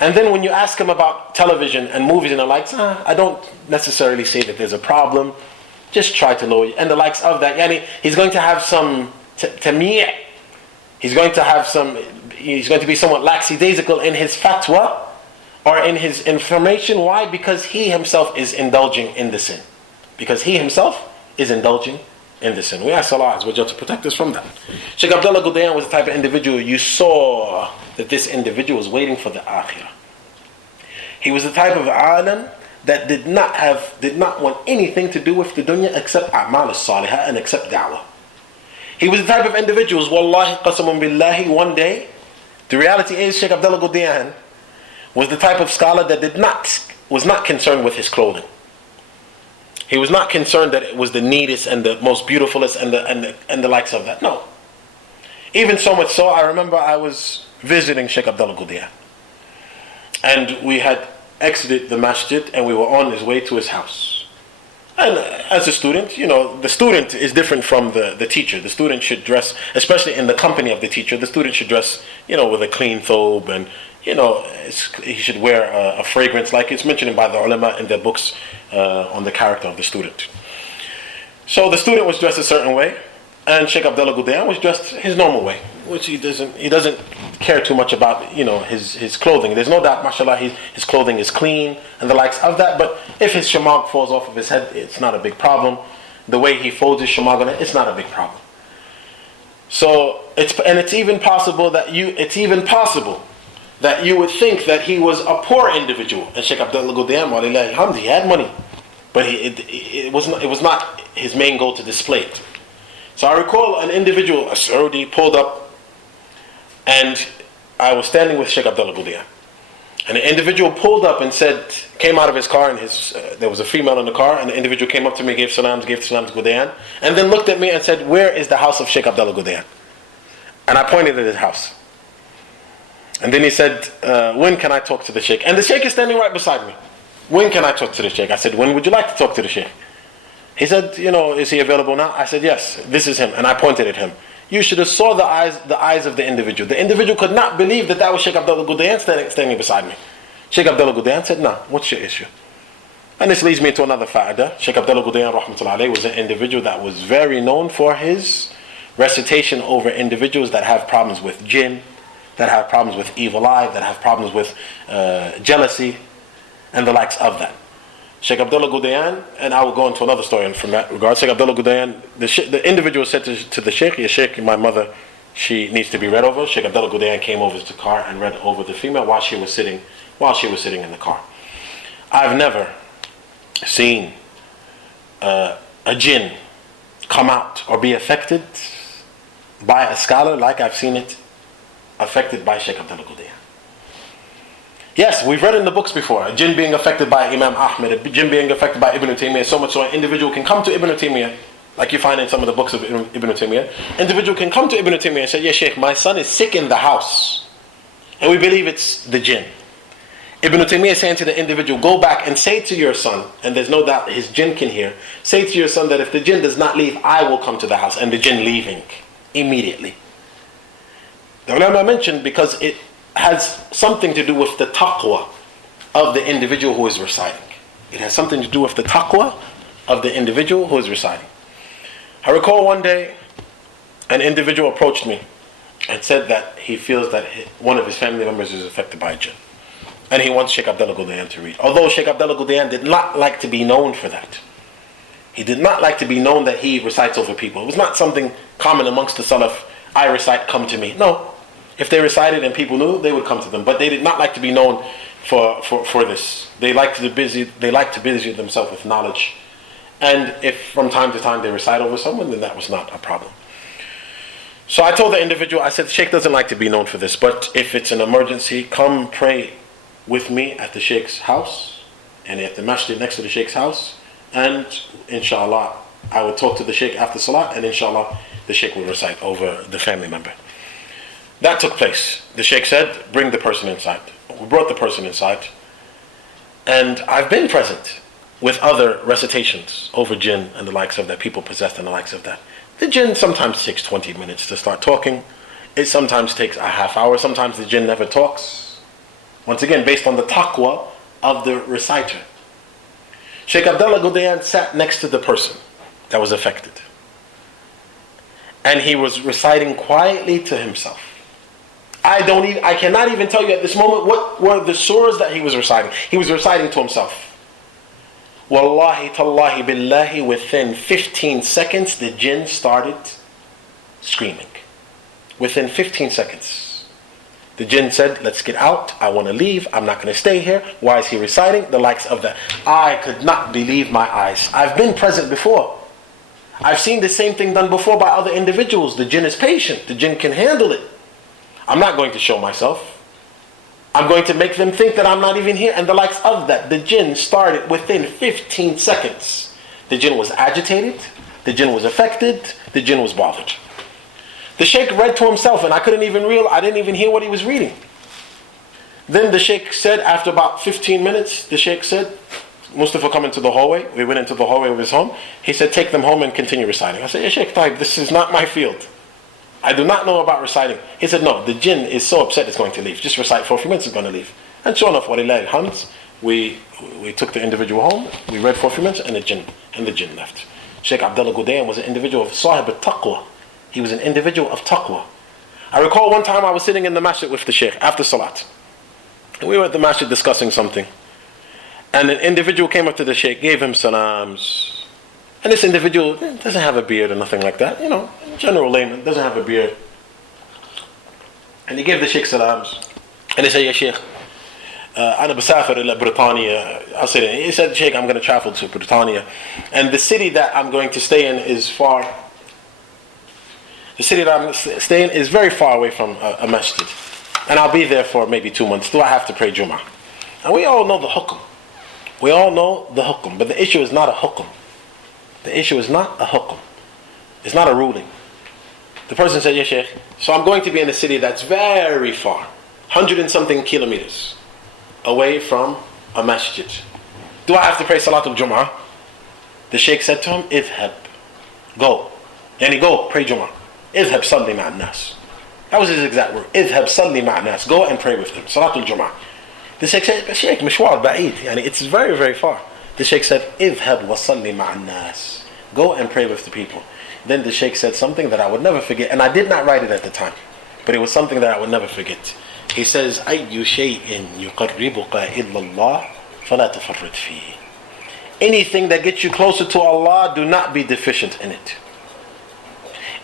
And then when you ask him about television and movies and the likes, I don't necessarily say that there's a problem. Just try to lower it. And the likes of that. Yani, he's going to have some tamir'. He's going to be somewhat lackadaisical in his fatwa or in his information. Why? Because he himself is indulging in the sin. Because he himself is indulging in the sin. We ask Allah Azza wa Jalla to protect us from that. Shaykh Abdullaah al Ghudayan was the type of individual you saw that this individual was waiting for the akhirah. He was the type of alim that did not want anything to do with the dunya except a'mal as-salihah and except da'wah. He was the type of individuals, wallahi qasamun billahi, one day, the reality is Shaykh Abdullaah al Ghudayan was the type of scholar that was not concerned with his clothing. He was not concerned that it was the neatest and the most beautifulest and the likes of that. No. Even so much so, I remember I was visiting Shaykh Abdullaah al Ghudayan. And we had exited the masjid and we were on his way to his house. And as a student, the student is different from the teacher. The student should dress, especially in the company of the teacher, the student should dress, with a clean thobe, and, he should wear a fragrance like it's mentioned by the ulama in their books on the character of the student. So the student was dressed a certain way, and Shaykh Abdullaah al Ghudayan was dressed his normal way, which he doesn't care too much about, his clothing. There's no doubt, mashallah, his clothing is clean and the likes of that, but if his shamag falls off of his head, it's not a big problem. The way he folds his shamag on it, it's not a big problem. So, it's even possible that you would think that he was a poor individual. And Shaykh Abdullaah al Ghudayan, walillahi alhamd, he had money, but it was not his main goal to display it. So I recall an individual, a Saudi, pulled up, and I was standing with Shaykh Abdullaah al Ghudayan. And the individual pulled up and came out of his car, and there was a female in the car, and the individual came up to me, gave salam to Ghudayan, and then looked at me and said, "Where is the house of Shaykh Abdullaah al Ghudayan?" And I pointed at his house. And then he said, "When can I talk to the Shaykh?" And the Shaykh is standing right beside me. "When can I talk to the Shaykh?" I said, "When would you like to talk to the Shaykh?" He said, "Is he available now?" I said, "Yes, this is him." And I pointed at him. You should have saw the eyes of the individual. The individual could not believe that was Shaykh Abdullaah al Ghudayan standing beside me. Shaykh Abdullaah al Ghudayan said, "No, what's your issue?" And this leads me to another fa'idah. Shaykh Abdullaah al Ghudayan rahmatullahi alayhi was an individual that was very known for his recitation over individuals that have problems with jinn, that have problems with evil eye, that have problems with jealousy, and the likes of that. Shaykh Abdullaah al Ghudayan, and I will go into another story from that regard. Shaykh Abdullaah al Ghudayan, the individual said to the Shaykh, "Ya Shaykh, my mother, she needs to be read over." Shaykh Abdullaah al Ghudayan came over to the car and read over the female while she was sitting in the car. I've never seen a jinn come out or be affected by a scholar like I've seen it affected by Shaykh Abdullaah al Ghudayan. Yes, we've read in the books before, a jinn being affected by Imam Ahmed, a jinn being affected by Ibn Taymiyyah, so much so an individual can come to Ibn Taymiyyah, like you find in some of the books of Ibn Taymiyyah. Individual can come to Ibn Taymiyyah and say, "Yeah, Shaykh, my son is sick in the house, and we believe it's the jinn." Ibn Taymiyyah is saying to the individual, "Go back and say to your son," and there's no doubt his jinn can hear, "Say to your son that if the jinn does not leave, I will come to the house," and the jinn leaving immediately. The ulama mentioned because it has something to do with the taqwa of the individual who is reciting. It has something to do with the taqwa of the individual who is reciting. I recall one day an individual approached me and said that he feels that one of his family members is affected by a jinn, and he wants Shaykh Abdullaah al Ghudayan to read. Although Shaykh Abdullaah al Ghudayan did not like to be known for that. He did not like to be known that he recites over people. It was not something common amongst the Salaf, "I recite, come to me." No. If they recited and people knew, they would come to them. But they did not like to be known for this. They like to busy themselves with knowledge. And if from time to time they recite over someone, then that was not a problem. So I told the individual, I said, "The Shaykh doesn't like to be known for this, but if it's an emergency, come pray with me at the Shaykh's house and at the masjid next to the Shaykh's house, and inshallah I would talk to the Shaykh after salat, and inshallah the Shaykh will recite over the family member." That took place. The Shaykh said, "Bring the person inside." We brought the person inside, and I've been present with other recitations over jinn and the likes of that, people possessed and the likes of that. The jinn sometimes takes 20 minutes to start talking. It sometimes takes a half hour. Sometimes the jinn never talks. Once again, based on the taqwa of the reciter. Shaykh Abdullaah al Ghudayan sat next to the person that was affected. And he was reciting quietly to himself. I cannot even tell you at this moment what were the surahs that he was reciting. He was reciting to himself. Wallahi tallahi billahi, within 15 seconds the jinn started screaming. Within 15 seconds. The jinn said, let's get out, I want to leave, I'm not going to stay here. Why is he reciting? The likes of that. I could not believe my eyes. I've been present before. I've seen the same thing done before by other individuals. The jinn is patient. The jinn can handle it. I'm not going to show myself. I'm going to make them think that I'm not even here. And the likes of that. The jinn started within 15 seconds. The jinn was agitated. The jinn was affected. The jinn was bothered. The sheikh read to himself and I didn't even hear what he was reading. Then the sheikh said, after about 15 minutes, the sheikh said, Mustafa, come into the hallway. We went into the hallway of his home. He said, take them home and continue reciting. I said, yeah, Shaykh, this is not my field. I do not know about reciting. He said, no, the jinn is so upset it's going to leave. Just recite for a few minutes, it's going to leave. And sure enough, walillahil hamd, we took the individual home, we read for a few minutes, and the jinn left. Shaykh Abdullaah al Ghudayan was an individual of sahib al-taqwa. He was an individual of taqwa. I recall one time I was sitting in the masjid with the sheikh after salat. And we were at the masjid discussing something. And an individual came up to the sheikh, gave him salams. And this individual doesn't have a beard or nothing like that. General layman, doesn't have a beard. And he gave the sheikh salams. And he said, yeah, sheikh, أنا بسافر إلى بريطانيا. I said, he said, sheikh, I'm going to travel to Britannia. And the city that I'm going to stay in is far. The city that I'm staying is very far away from a masjid. And I'll be there for maybe 2 months. Do I have to pray Jummah? And we all know the hukum. We all know the hukum, but the issue is not a hukum. The issue is not a hukum. It's not a ruling. The person said, yeah, Sheikh, so I'm going to be in a city that's very far, 100 and something kilometers away from a masjid. Do I have to pray Salatul Jum'ah? The Sheikh said to him, idhab, go. Yani go, pray Jum'ah. Idhab salli ma'an nas. That was his exact word. Idhab salli ma'an nas. Go and pray with them. Salatul Jum'ah. The Sheikh said, Sheikh, mishwar ba'id. Yani it's very, very far. The Sheikh said, idhab wa salli ma'an nas. Go and pray with the people. Then the Sheikh said something that I would never forget. And I did not write it at the time. But it was something that I would never forget. He says, أَيُّ شَيْءٍ يُقَرِّبُكَ إِلَّا اللَّهِ فَلَا تَفَرِّطْ فِيهِ. Anything that gets you closer to Allah, do not be deficient in it.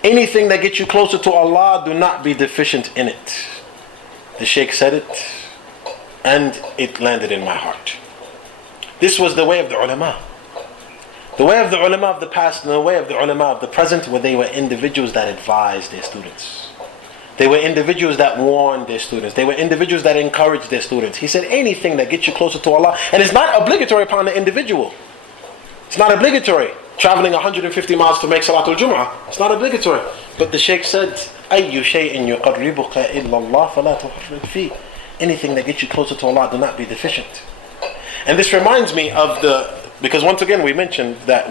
Anything that gets you closer to Allah, do not be deficient in it. The Sheikh said it, and it landed in my heart. This was the way of the ulama. The way of the ulama of the past and the way of the ulama of the present, where they were individuals that advised their students. They were individuals that warned their students. They were individuals that encouraged their students. He said anything that gets you closer to Allah, and it's not obligatory upon the individual. It's not obligatory. Traveling 150 miles to make Salatul Jum'ah, it's not obligatory. But the Shaykh said, أَيُّ شَيْءٍ يُقَرِّبُكَ إِلَّا اللَّهِ فَلَا تُحْرِكْ فِيهِ. Anything that gets you closer to Allah, do not be deficient. And this reminds me of because once again we mentioned that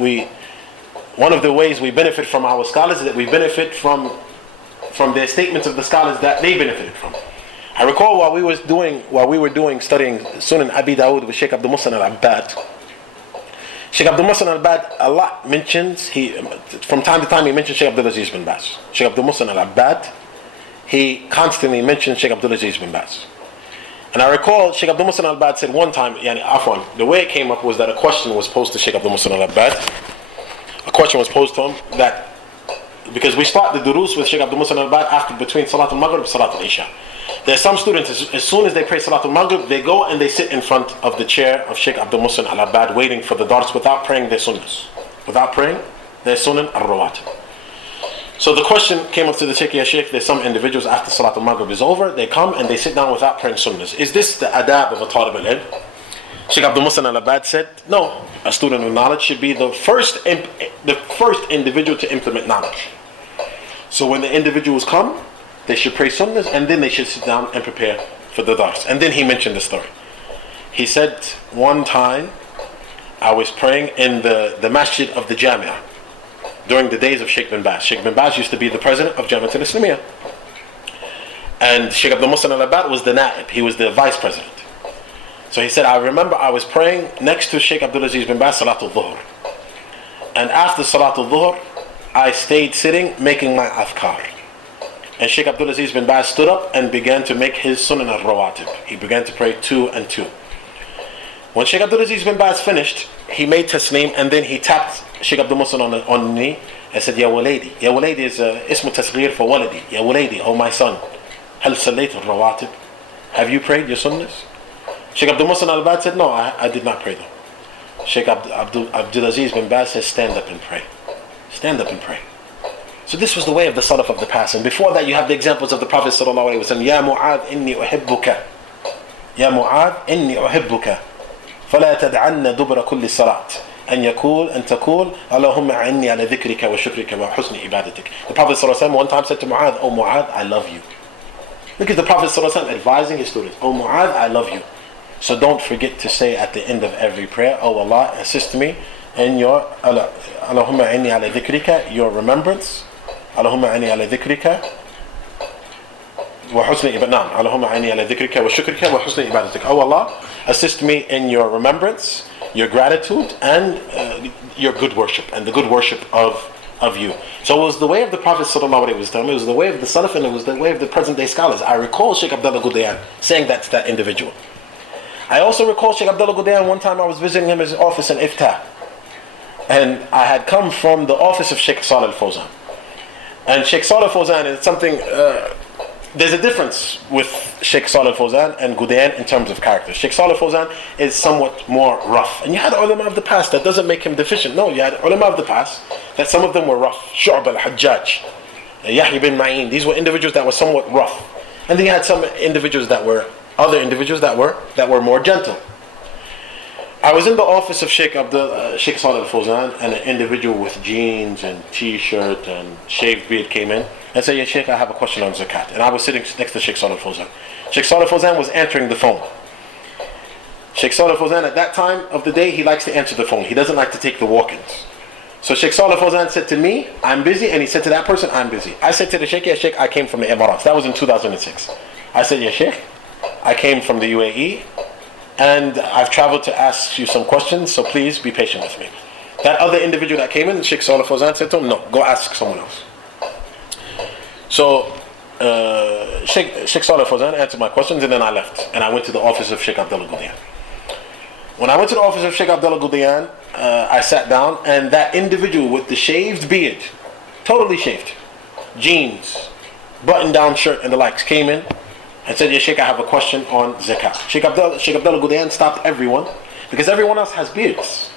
one of the ways we benefit from our scholars is that we benefit from their statements of the scholars that they benefited from. I recall while we were studying Sunan Abi Dawud with Shaykh Abdullah al-Abbad, Sheikh Abdullah al-Abbad a lot mentions, from time to time he mentions Shaykh Abdulaziz bin Baz. Shaykh Abdullah al-Abbad, he constantly mentions Shaykh Abdulaziz bin Baz. And I recall Shaykh Abdullah al-Abbad said one time, the way it came up was that a question was posed to Shaykh Abdullah al-Abbad. A question was posed to him that, because we start the durus with Shaykh Abdullah al-Abbad between Salat al-Maghrib and Salat al-Isha. There are some students, as soon as they pray Salat al-Maghrib, they go and they sit in front of the chair of Shaykh Abdullah al-Abbad waiting for the dars without praying their sunnahs. Without praying their sunnah al-Rawatib. So the question came up to the Shaykh, Ya Shaykh, there's some individuals after Salat al-Maghrib is over, they come and they sit down without praying sunnahs. Is this the adab of a talib al-ilm? Shaykh Abdullah al-Abbad said, no, a student of knowledge should be the first individual to implement knowledge. So when the individuals come, they should pray sunnahs and then they should sit down and prepare for the dars. And then he mentioned the story. He said, one time I was praying in the masjid of the Jamia during the days of Sheikh bin Baz. Sheikh bin Baz used to be the president of Jamiat al-Islamiyah. And Shaykh Abdullah al-Abbad was the na'ib, he was the vice president. So he said, I remember I was praying next to Shaykh Abdullah bin Baz Salatul Dhuhr. And after Salatul Dhuhr, I stayed sitting making my adhkar. And Shaykh Abdullah bin Baz stood up and began to make his sunan al-rawatib. He began to pray 2 and 2. When Shaykh Abdullah bin Baz finished, he made tasneem and then he tapped Shaykh Abdul Muhsin on the knee and said, Ya waladi. Ya waladi is ismu tasghir for waladi. Ya waladi, oh my son. Hal salayt al-rawatib. Have you prayed your sunnahs? Shaykh Abdul Muhsin al-Bad said, no, I did not pray them. Shaykh Abdulaziz bin Baz says, stand up and pray. Stand up and pray. So this was the way of the Salaf of the past. And before that you have the examples of the Prophet sallallahu alaihi wasallam. Ya Mu'adh inni uhibbuka. Ya Mu'adh inni uhibbuka. فلا تدعن دبر كل صلاة أن يقول أن تقول اللهم أعني على ذكرك وشكرك وحسن عبادتك. The Prophet sallallahu alaihi wasallam one time said to Mu'adh, oh Mu'adh, I love you. Look at the Prophet sallallahu alaihi wasallam advising his students, oh Mu'adh, I love you. So don't forget to say at the end of every prayer, oh Allah, assist me in your Allahumma inni ala dhikrika, your remembrance. Allahumma inni ala dhikrika wa husni ibadatik. Allahumma inni ala dhikrika wa shukrika wa husni ibadatik. Oh Allah, assist me in your remembrance, your gratitude, and your good worship, and the good worship of you. So it was the way of the Prophet sallallahu alaihi wasallam, it was the way of the Salaf, and it was the way of the present day scholars. I recall Shaykh Abdullaah al Ghudayan saying that to that individual. I also recall Shaykh Abdullaah al Ghudayan, one time I was visiting him in his office in Iftah. And I had come from the office of Shaykh Salih al-Fawzan. And Shaykh Salih al-Fawzan is something, there's a difference with Shaykh Salih al-Fawzan and Ghudayan in terms of character. Shaykh Salih al-Fawzan is somewhat more rough. And you had ulama of the past, that doesn't make him deficient. No, you had ulama of the past, that some of them were rough. Shu'b al-Hajjaj, Yahya bin Ma'in, these were individuals that were somewhat rough. And then you had some individuals that were, other individuals that were more gentle. I was in the office of Shaykh Salih al-Fawzan, and an individual with jeans and t-shirt and shaved beard came in and said, yeah Shaykh, I have a question on zakat. And I was sitting next to Shaykh Salih al-Fawzan. Shaykh Salih al-Fawzan was answering the phone. Shaykh Salih al-Fawzan at that time of the day, he likes to answer the phone. He doesn't like to take the walk-ins. So Shaykh Salih al-Fawzan said to me, I'm busy, and he said to that person, I'm busy. I said to the Shaykh, yeah Shaykh, I came from the Emirates. That was in 2006. I said, yeah Shaykh, I came from the UAE, and I've traveled to ask you some questions, so please be patient with me. That other individual that came in, Shaykh Salih al-Fawzan said to him, no, go ask someone else. So Shaykh Salih al-Fawzan answered my questions, and then I left, and I went to the office of Shaykh Abdullaah al Ghudayan. When I went to the office of Shaykh Abdullaah al Ghudayan, I sat down, and that individual with the shaved beard, totally shaved, jeans, button-down shirt and the likes, came in and said, yeah Shaykh, I have a question on zakat. Shaykh Abdullaah al Ghudayan stopped everyone, because everyone else has beards.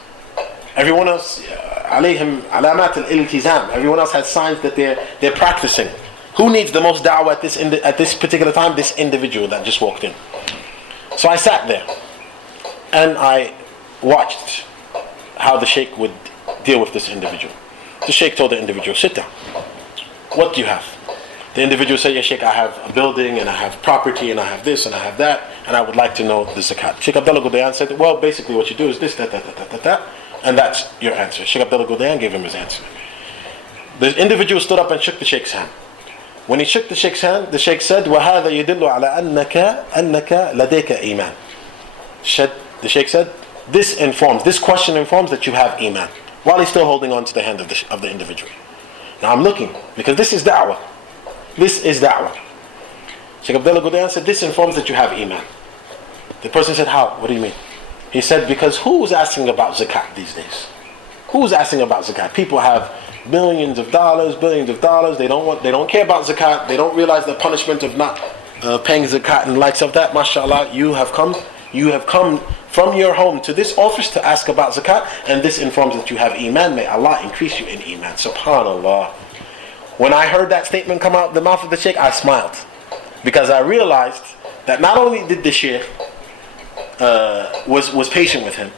Everyone else, alayhim alamat al-iltizam. Everyone else has signs that they're practicing. Who needs the most da'wah at this particular time? This individual that just walked in. So I sat there, and I watched how the Shaykh would deal with this individual. The Shaykh told the individual, sit down. What do you have? The individual said, yeah Shaykh, I have a building, and I have property, and I have this, and I have that, and I would like to know the zakat. Shaykh Abdullaah al Ghudayan said, well, basically what you do is this, that, and that's your answer. Shaykh Abdullaah al Ghudayan gave him his answer. The individual stood up and shook the Shaykh's hand. When he shook the Shaykh's hand, the Shaykh said, وَهَذَا يَدِلُّ عَلَى أَنَّكَ لَدَيْكَ إِيمَانٍ. The Shaykh said, this question informs that you have iman, while he's still holding on to the hand of the individual. Now I'm looking, because this is da'wah. This is da'wah. Shaykh Abdullaah al Ghudayan said, this informs that you have iman. The person said, how? What do you mean? He said, because who's asking about zakat these days? Who's asking about zakat? People have billions of dollars. They don't care about zakat. They don't realize the punishment of not paying zakat and likes of that. MashaAllah, you have come from your home to this office to ask about zakat, and this informs that you have iman. May Allah increase you in iman. Subhanallah. When I heard that statement come out the mouth of the Shaykh, I smiled, because I realized that not only did the Shaykh was patient with him,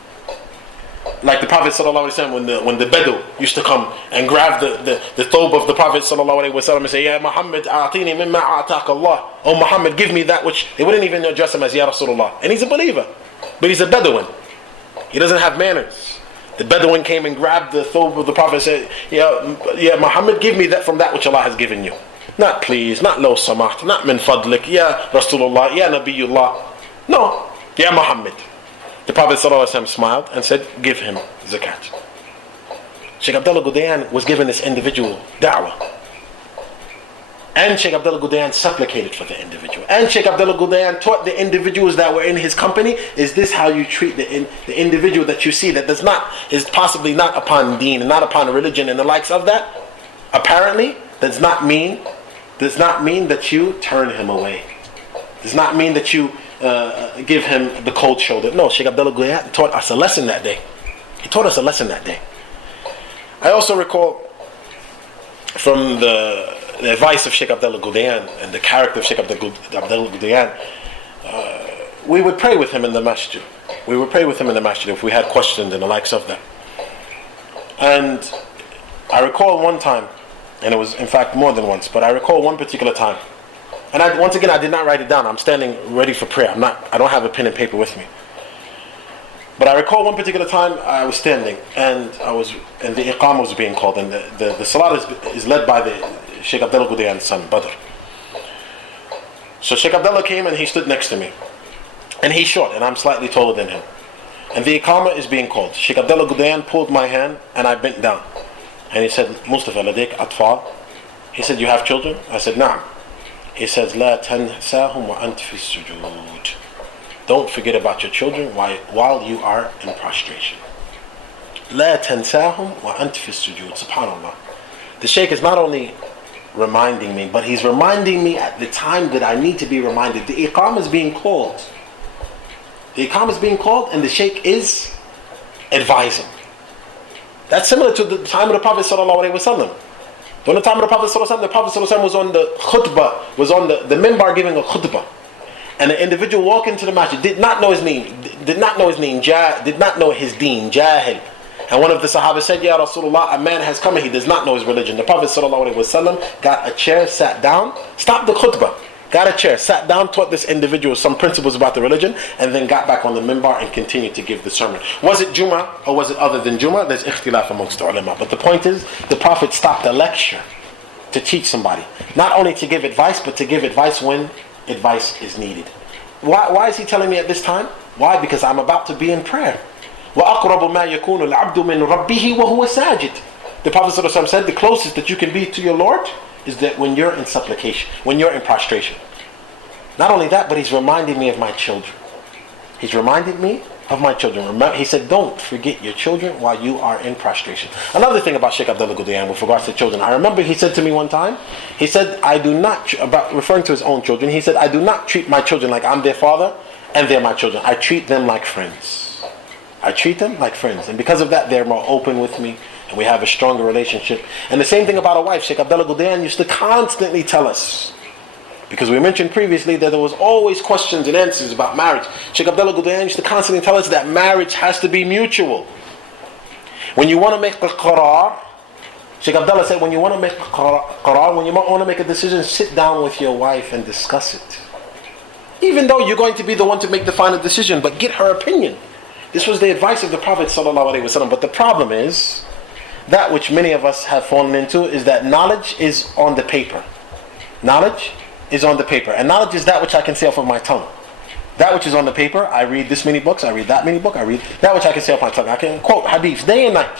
like the Prophet sallallahu alaihi wasallam, when the Bedou used to come and grab the thobe of the Prophet sallallahu alaihi wasallam and say, Ya Muhammad, a'atini mimma a'ataka Allah. Oh Muhammad, give me that which, they wouldn't even address him as Ya Rasulullah. And he's a believer, but he's a Bedouin. He doesn't have manners. The Bedouin came and grabbed the thobe of the Prophet and said, Ya Muhammad, give me that from that which Allah has given you. Not please, not low samaht, not min fadlik, Ya Rasulullah, Ya Nabiyullah. No. Ya Muhammad. The Prophet ﷺ smiled and said, give him zakat. Shaykh Abdullaah al Ghudayan was giving this individual da'wah. And Shaykh Abdullaah al Ghudayan supplicated for the individual. And Shaykh Abdullaah al Ghudayan taught the individuals that were in his company, is this how you treat the individual that you see that is possibly not upon deen and not upon religion and the likes of that? Apparently, does not mean that you turn him away. Does not mean that you give him the cold shoulder. No, Shaykh Abdullaah al Ghudayan taught us a lesson that day. He taught us a lesson that day. I also recall from the advice of Shaykh Abdullaah al Ghudayan and the character of Shaykh Abdullaah al Ghudayan, we would pray with him in the masjid. We would pray with him in the masjid if we had questions and the likes of that. And I recall one time, and it was in fact more than once, but I recall one particular time. And once again, I did not write it down. I'm standing ready for prayer. I don't have a pen and paper with me. But I recall one particular time I was standing and the iqamah was being called, and the salat is led by the Shaykh Abdullaah al Ghudayan's son, Badr. So Shaykh Abdullah came and he stood next to me. And he's short and I'm slightly taller than him. And the iqamah is being called. Shaykh Abdullaah al Ghudayan pulled my hand and I bent down. And he said, Mustafa, ladayk atfal? He said, you have children? I said, na'am. He says, لا تنساهم وأنت في السجود. Don't forget about your children while you are in prostration. لا تنساهم وأنت في السجود. SubhanAllah. The Shaykh is not only reminding me, but he's reminding me at the time that I need to be reminded. The iqamah is being called. The iqamah is being called and the Shaykh is advising. That's similar to the time of the Prophet ﷺ. During the time of the Prophet ﷺ, the Prophet ﷺ was on the khutbah, was on the minbar giving a khutbah. And an individual walked into the masjid, did not know his name, did not know his deen, jahil. And one of the Sahaba said, Ya Rasulullah, a man has come and he does not know his religion. The Prophet ﷺ got a chair, sat down, stopped the khutbah, got a chair, sat down, taught this individual some principles about the religion, and then got back on the minbar and continued to give the sermon. Was it Jummah or was it other than Jummah? There's ikhtilaf amongst the ulama. But the point is, the Prophet stopped a lecture to teach somebody. Not only to give advice, but to give advice when advice is needed. Why is he telling me at this time? Why? Because I'm about to be in prayer. وَأَقْرَبُ مَا يَكُونُ الْعَبْدُ مِنْ رَبِّهِ وَهُوَ سَاجِدٌ. The Prophet ﷺ said the closest that you can be to your Lord is that when you're in supplication, when you're in prostration. Not only that, but he's reminding me of my children. He's reminding me of my children. Remember, he said, don't forget your children while you are in prostration. Another thing about Shaykh Abdullaah al Ghudayan with regards to children, I remember he said to me one time, he said, I do not, about referring to his own children, he said, I do not treat my children like I'm their father and they're my children. I treat them like friends. I treat them like friends. And because of that, they're more open with me and we have a stronger relationship. And the same thing about a wife. Shaykh Abdullaah al Ghudayan used to constantly tell us, because we mentioned previously that there was always questions and answers about marriage. Shaykh Abdullaah al Ghudayan used to constantly tell us that marriage has to be mutual. When you want to make a qarar, Shaykh Abdullah said, when you want to make a qarar, when you want to make a decision, sit down with your wife and discuss it. Even though you're going to be the one to make the final decision, but get her opinion. This was the advice of the Prophet ﷺ. But the problem is, that which many of us have fallen into is that knowledge is on the paper. Knowledge is on the paper. And knowledge is that which I can say off of my tongue. That which is on the paper, I read this many books, I read that many books, I read that which I can say off my tongue. I can quote hadiths day and night.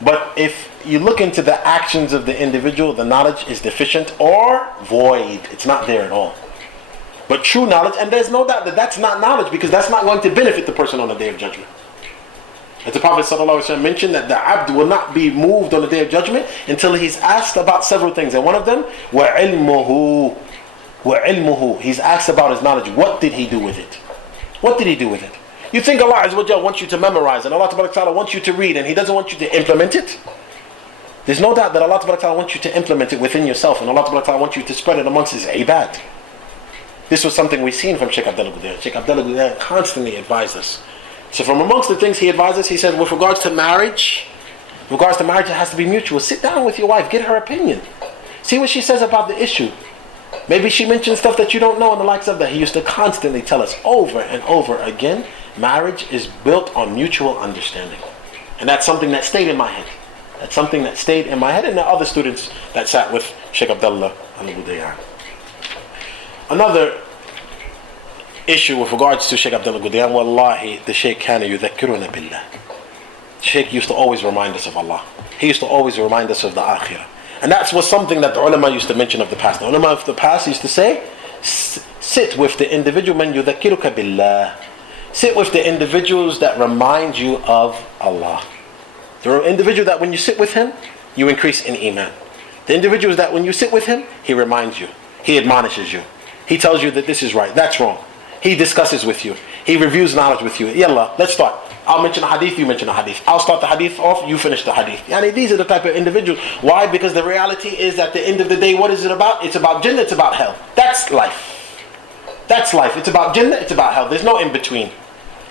But if you look into the actions of the individual, the knowledge is deficient or void. It's not there at all. But true knowledge, and there's no doubt that that's not knowledge, because that's not going to benefit the person on the Day of Judgment. As the Prophet ﷺ mentioned, that the abd will not be moved on the Day of Judgment until he's asked about several things. And one of them, وَعِلْمُهُ. He's asked about his knowledge. What did he do with it? What did he do with it? You think Allah Azza wa Jalla wants you to memorize, and Allah Ta'ala wants you to read, and He doesn't want you to implement it? There's no doubt that Allah Ta'ala wants you to implement it within yourself, and Allah Ta'ala wants you to spread it amongst His ibad. This was something we've seen from Shaykh Abdullaah al Ghudayan. Shaykh Abdullaah al Ghudayan constantly advised us. So from amongst the things he advised us, he said, with regards to marriage, it has to be mutual. Sit down with your wife, get her opinion. See what she says about the issue. Maybe she mentioned stuff that you don't know and the likes of that. He used to constantly tell us over and over again, marriage is built on mutual understanding. And that's something that stayed in my head. That's something that stayed in my head and the other students that sat with Shaykh Abdullaah al Ghudayan. Another issue with regards to Shaykh Abdullaah al Ghudayan, wallahi, the Shaykh kana yudhakkiruna billah. Shaykh used to always remind us of Allah. He used to always remind us of the akhirah. And that was something that the ulama used to mention of the past. The ulama of the past used to say, sit with the individual man yudhakkiruka billah. Sit with the individuals that remind you of Allah. The individual that when you sit with him, you increase in iman. The individuals that when you sit with him, he reminds you. He admonishes you. He tells you that this is right, that's wrong. He discusses with you. He reviews knowledge with you. Yalla, let's start. I'll mention a hadith, you mention a hadith. I'll start the hadith off, you finish the hadith. Yani these are the type of individuals. Why? Because the reality is at the end of the day, what is it about? It's about Jannah, it's about hell. That's life. That's life. It's about Jannah, it's about hell. There's no in between.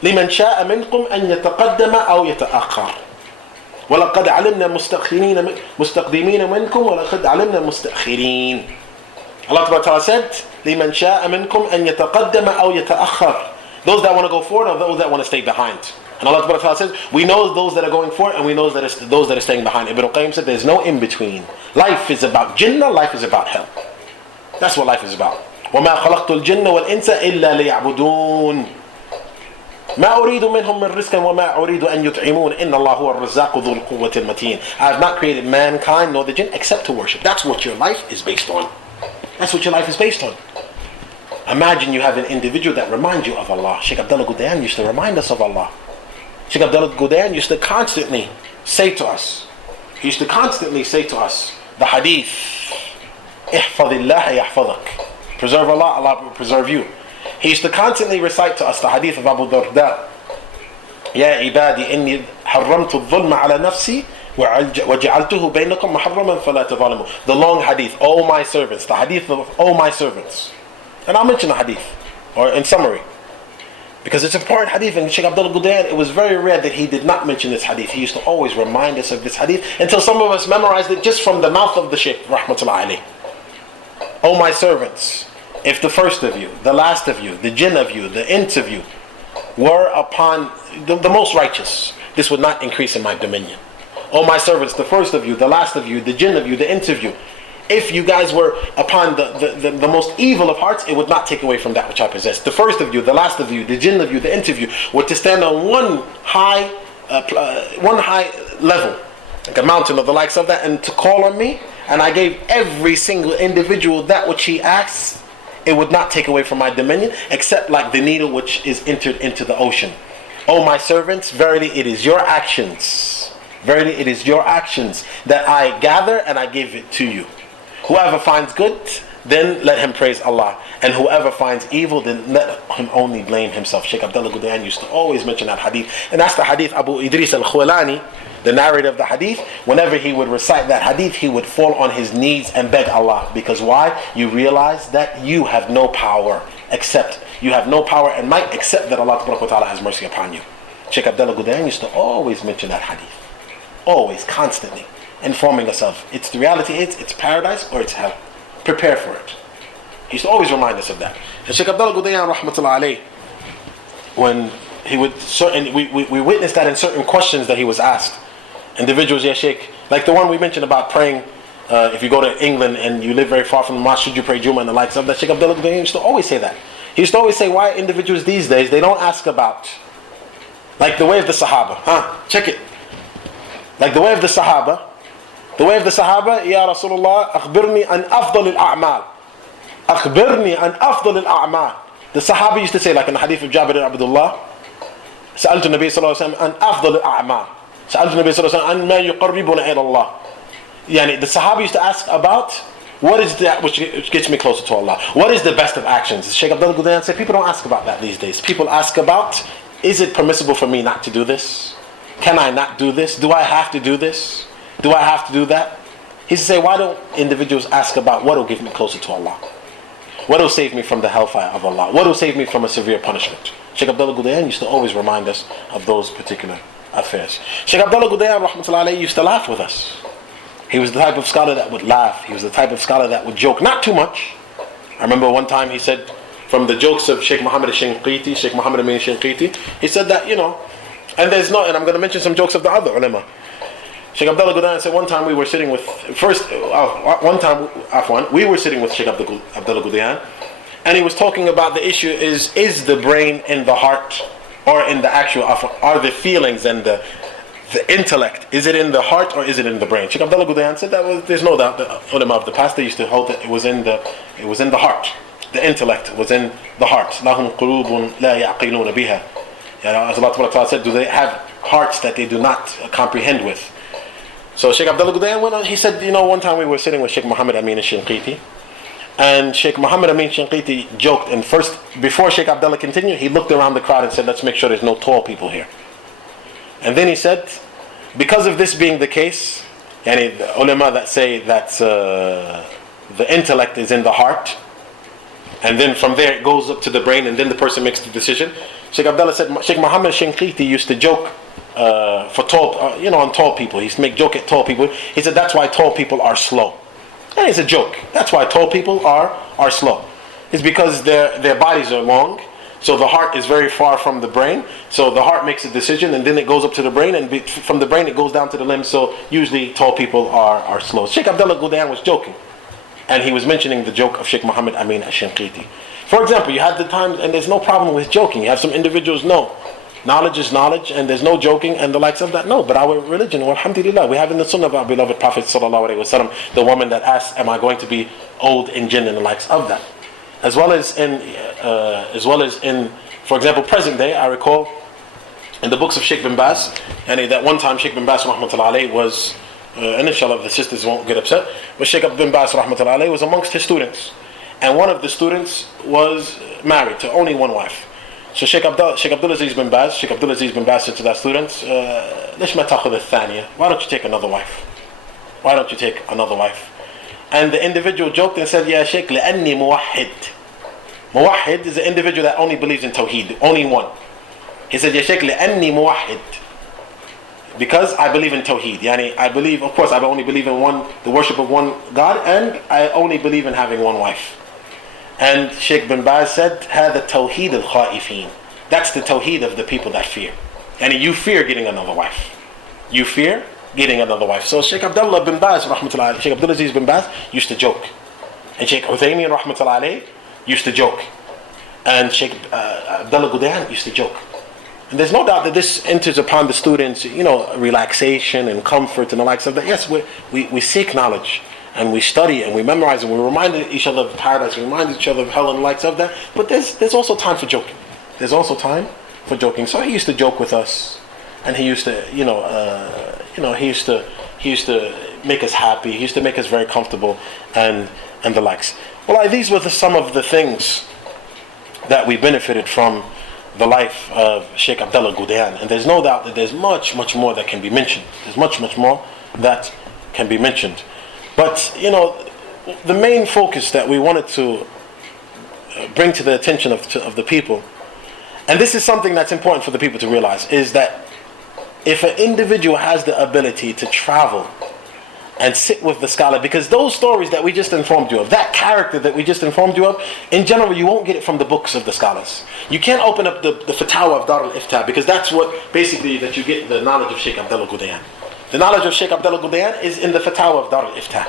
لمن شاء منكم أن يتقدم أو يتأخر ولقد علمنا مستقدمين منكم ولقد علمنا مستأخرين. Allah Ta'ala said, لمن شاء منكم أن يتقدم أو يتأخر. Those that want to go forward or those that want to stay behind. And Allah Ta'ala says, we know those that are going forward and we know those that are staying behind. Ibn al-Qayyim said, there's no in between. Life is about Jannah, life is about hell. That's what life is about. وَمَا خَلَقْتُ الْجِنَّ وَالْإِنسَ إِلَّا لِيَعْبُدُونَ ما أريد منهم من رزق وما أريد أن يطعمون إن الله هو الرزاق ذو القوة المتين. I have not created mankind nor the jinn except to worship. That's what your life is based on. That's what your life is based on. Imagine you have an individual that reminds you of Allah. Shaykh Abdullaah al Ghudayan used to remind us of Allah. Shaykh Abdullaah al Ghudayan used to constantly say to us, he used to constantly say to us, the hadith, احفظ الله يحفظك. Preserve Allah, Allah will preserve you. He used to constantly recite to us the hadith of Abu Darda. يا عبادي إني حرمت الظلم على نفسي وجعلته بينكم محرما فلا تظالموا. The long hadith, oh my servants, the hadith of oh my servants. And I'll mention the hadith, or in summary, because it's a important hadith. And Shaykh Abdullaah al Ghudayan, it was very rare that he did not mention this hadith. He used to always remind us of this hadith until some of us memorized it just from the mouth of the Shaykh, rahmatullah alayh. Oh my servants, if the first of you, the last of you, the jinn of you, the ins of you were upon the most righteous, this would not increase in my dominion. Oh my servants, the first of you, the last of you, the jinn of you, the ins of you, if you guys were upon the most evil of hearts, it would not take away from that which I possess. The first of you, the last of you, the jinn of you, the ins of you, were to stand on one high level, like a mountain or the likes of that, and to call on me, and I gave every single individual that which he asked, it would not take away from my dominion, except like the needle which is entered into the ocean. O my servants, verily it is your actions. Verily it is your actions that I gather and I give it to you. Whoever finds good, then let him praise Allah. And whoever finds evil, then let him only blame himself. Shaykh Abdullaah al Ghudayan used to always mention that hadith. And that's the hadith Abu Idris al-Khawlani, the narrator of the hadith. Whenever he would recite that hadith, he would fall on his knees and beg Allah. Because why? You realize that you have no power and might except that Allah Ta'ala has mercy upon you. Shaykh Abdullaah al Ghudayan used to always mention that hadith. Always, constantly, informing us of it's the reality is it's paradise or it's hell. Prepare for it. He used to always remind us of that. And Shaykh Abdullaah al Ghudayan, rahmatullah alayh, when he would we witnessed that in certain questions that he was asked. Individuals, yeah, Shaykh, like the one we mentioned about praying. If you go to England and you live very far from the mosque, should you pray Jummah and the likes of that? Shaykh Abdullaah al Ghudayan used to always say that. He used to always say, why individuals these days they don't ask about, like the way of the Sahaba. Check it. Like the way of the Sahaba. The way of the Sahaba, Ya Rasulullah, أخبرني عن أفضل الأعمال. أخبرني عن أفضل الأعمال. The Sahaba used to say, like in the hadith of Jabir ibn Abdullah, سألت النبي صلى الله عليه وسلم عن أفضل الأعمال. سألت النبي صلى الله عليه وسلم عن ما يقربنا إلى الله. Yani the Sahaba used to ask about what is that which gets me closer to Allah? What is the best of actions? Shaykh Abdullaah al Ghudayan said, people don't ask about that these days. People ask about, is it permissible for me not to do this? Can I not do this? Do I have to do this? Do I have to do that? He used to say, why don't individuals ask about what will get me closer to Allah? What will save me from the hellfire of Allah? What will save me from a severe punishment? Shaykh Abdullaah al Ghudayan used to always remind us of those particular affairs. Shaykh Abdullaah al Ghudayan, rahmatullahi alayhi, used to laugh with us. He was the type of scholar that would laugh. He was the type of scholar that would joke. Not too much. I remember one time he said, from the jokes of Shaykh Muhammad al-Shinqiti, Shaykh Muhammad al-Shinqiti, he said that, and I'm going to mention some jokes of the other ulama. Shaykh Abdullaah al Ghudayan said one time we were sitting with, we were sitting with Shaykh Abdullaah al Ghudayan, And he was talking about the issue is the brain in the heart or in the actual, are the feelings and the intellect, is it in the heart or is it in the brain? Sheikh Abdullaah al Ghudayan said there's no doubt. The ulama of the past, they used to hold that it was in the heart. The intellect was in the heart. لَهُمْ قُلُوبٌ لَا يَعْقِلُونَ بِهَا. As Allah Ta'ala said, do they have hearts that they do not comprehend with? So Shaykh Abdullaah al Ghudayan went on, he said, one time we were sitting with Shaykh Muhammad Amin al-Shinqiti, and Shaykh Muhammad Amin al-Shinqiti joked, and first, before Shaykh Abdullah continued, he looked around the crowd and said, let's make sure there's no tall people here. And then he said, because of this being the case, the ulama that say that the intellect is in the heart, and then from there it goes up to the brain, and then the person makes the decision. Shaykh Abdullah said, Shaykh Muhammad Shinqiti used to joke for tall, on tall people. He used to make joke at tall people. He said that's why tall people are slow. And it's a joke. That's why tall people are slow. It's because their bodies are long, so the heart is very far from the brain. So the heart makes a decision, and then it goes up to the brain, and from the brain it goes down to the limbs. So usually tall people are slow. Shaykh Abdullaah al Ghudayan was joking, and he was mentioning the joke of Shaykh Muhammad Amin al-Shinqiti. For example, you had the times, and there's no problem with joking. You have some individuals, no. Knowledge is knowledge, and there's no joking and the likes of that. No, but our religion, alhamdulillah, we have in the sunnah of our beloved Prophet sallallahu alaihi wasallam, the woman that asks, am I going to be old in jinn, and the likes of that. As well as in, for example, present day, I recall in the books of Sheikh bin Baz, and that one time Sheikh bin Baz rahmatullah alayhi was, and inshallah the sisters won't get upset, but Sheikh bin Baz rahmatullah alayhi was amongst his students. And one of the students was married to only one wife. So Sheikh Abdullah bin Baz said to that student, ليش ما تأخذ الثانية? Why don't you take another wife? Why don't you take another wife? And the individual joked and said, Ya Sheikh, لأني موحد. Muwahid is an individual that only believes in Tawheed, only one. He said, Ya Sheikh, لأني موحد. Because I believe in Tawheed. Yani, I believe, of course, I only believe in the worship of one God, and I only believe in having one wife. And Shaykh bin Baz said, هذا توحيد الخائفين. That's the Tawheed of the people that fear. And you fear getting another wife. You fear getting another wife. So Shaykh Abdullah bin Baz, rahmatullah, Shaykh Abdulaziz bin Baz used to joke. And Shaykh Uthaymin, rahmatullah alayhi, used to joke. And Shaykh Abdullaah al Ghudayan used to joke. And there's no doubt that this enters upon the students, relaxation and comfort and the likes of that. Yes, we seek knowledge, and we study and we memorize, and we remind each other of paradise, we remind each other of hell and the likes of that. But there's also time for joking. There's also time for joking. So he used to joke with us, and he used to, he used to make us happy. He used to make us very comfortable, and the likes. Well, these were some of the things that we benefited from the life of Shaykh Abdullaah al Ghudayan. And there's no doubt that there's much, much more that can be mentioned. There's much, much more that can be mentioned. But, the main focus that we wanted to bring to the attention of the people, and this is something that's important for the people to realize, is that if an individual has the ability to travel and sit with the scholar, because those stories that we just informed you of, that character that we just informed you of, in general you won't get it from the books of the scholars. You can't open up the Fatawa of Dar al-Ifta, because that's what basically that you get the knowledge of Shaykh Abdullaah al Ghudayan. The knowledge of Shaykh Abdullaah al Ghudayan is in the Fatawa of Dar al-Ifta.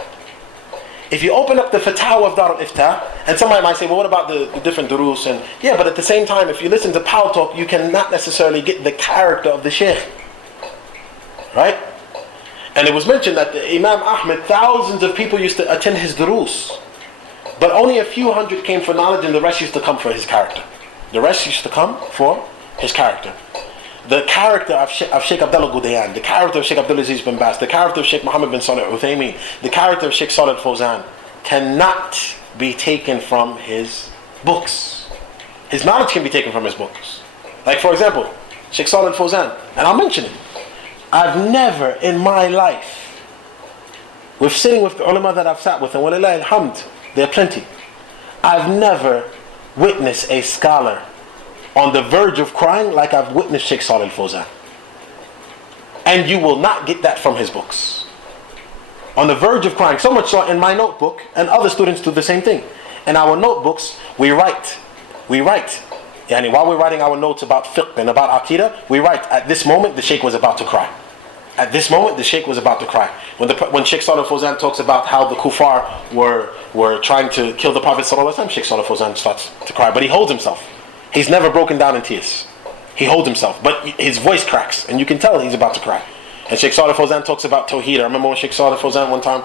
If you open up the Fatawa of Dar al-Ifta, and somebody might say, well, what about the different durus? And yeah, but at the same time, if you listen to Power Talk, you cannot necessarily get the character of the Shaykh. Right? And it was mentioned that the Imam Ahmed, thousands of people used to attend his durus, but only a few hundred came for knowledge, and the rest used to come for his character. The rest used to come for his character. The character of Shaykh Abdullaah al Ghudayan, the character of Shaykh Abdulaziz bin Baz, the character of Shaykh Muhammad bin Salih al-Uthaymin, the character of Shaykh Salih al-Fawzan cannot be taken from his books. His knowledge can be taken from his books. Like, for example, Shaykh Salih al-Fawzan, and I'll mention it. I've never in my life, with sitting with the ulama that I've sat with, and walillahi alhamd, there are plenty, I've never witnessed a scholar on the verge of crying like I've witnessed Shaykh Salih al-Fawzan. And you will not get that from his books. On the verge of crying, so much so in my notebook, and other students do the same thing. In our notebooks, we write. Yani while we're writing our notes about fiqh and about aqidah, we write, at this moment the Shaykh was about to cry. At this moment, the Sheikh was about to cry. When Sheikh Salih Fawzan talks about how the kuffar were trying to kill the Prophet ﷺ, Sheikh Salih Fawzan starts to cry. But he holds himself. He's never broken down in tears. He holds himself. But his voice cracks. And you can tell he's about to cry. And Sheikh Salih Fawzan talks about Tawheed. I remember when Sheikh Salih Fawzan one time,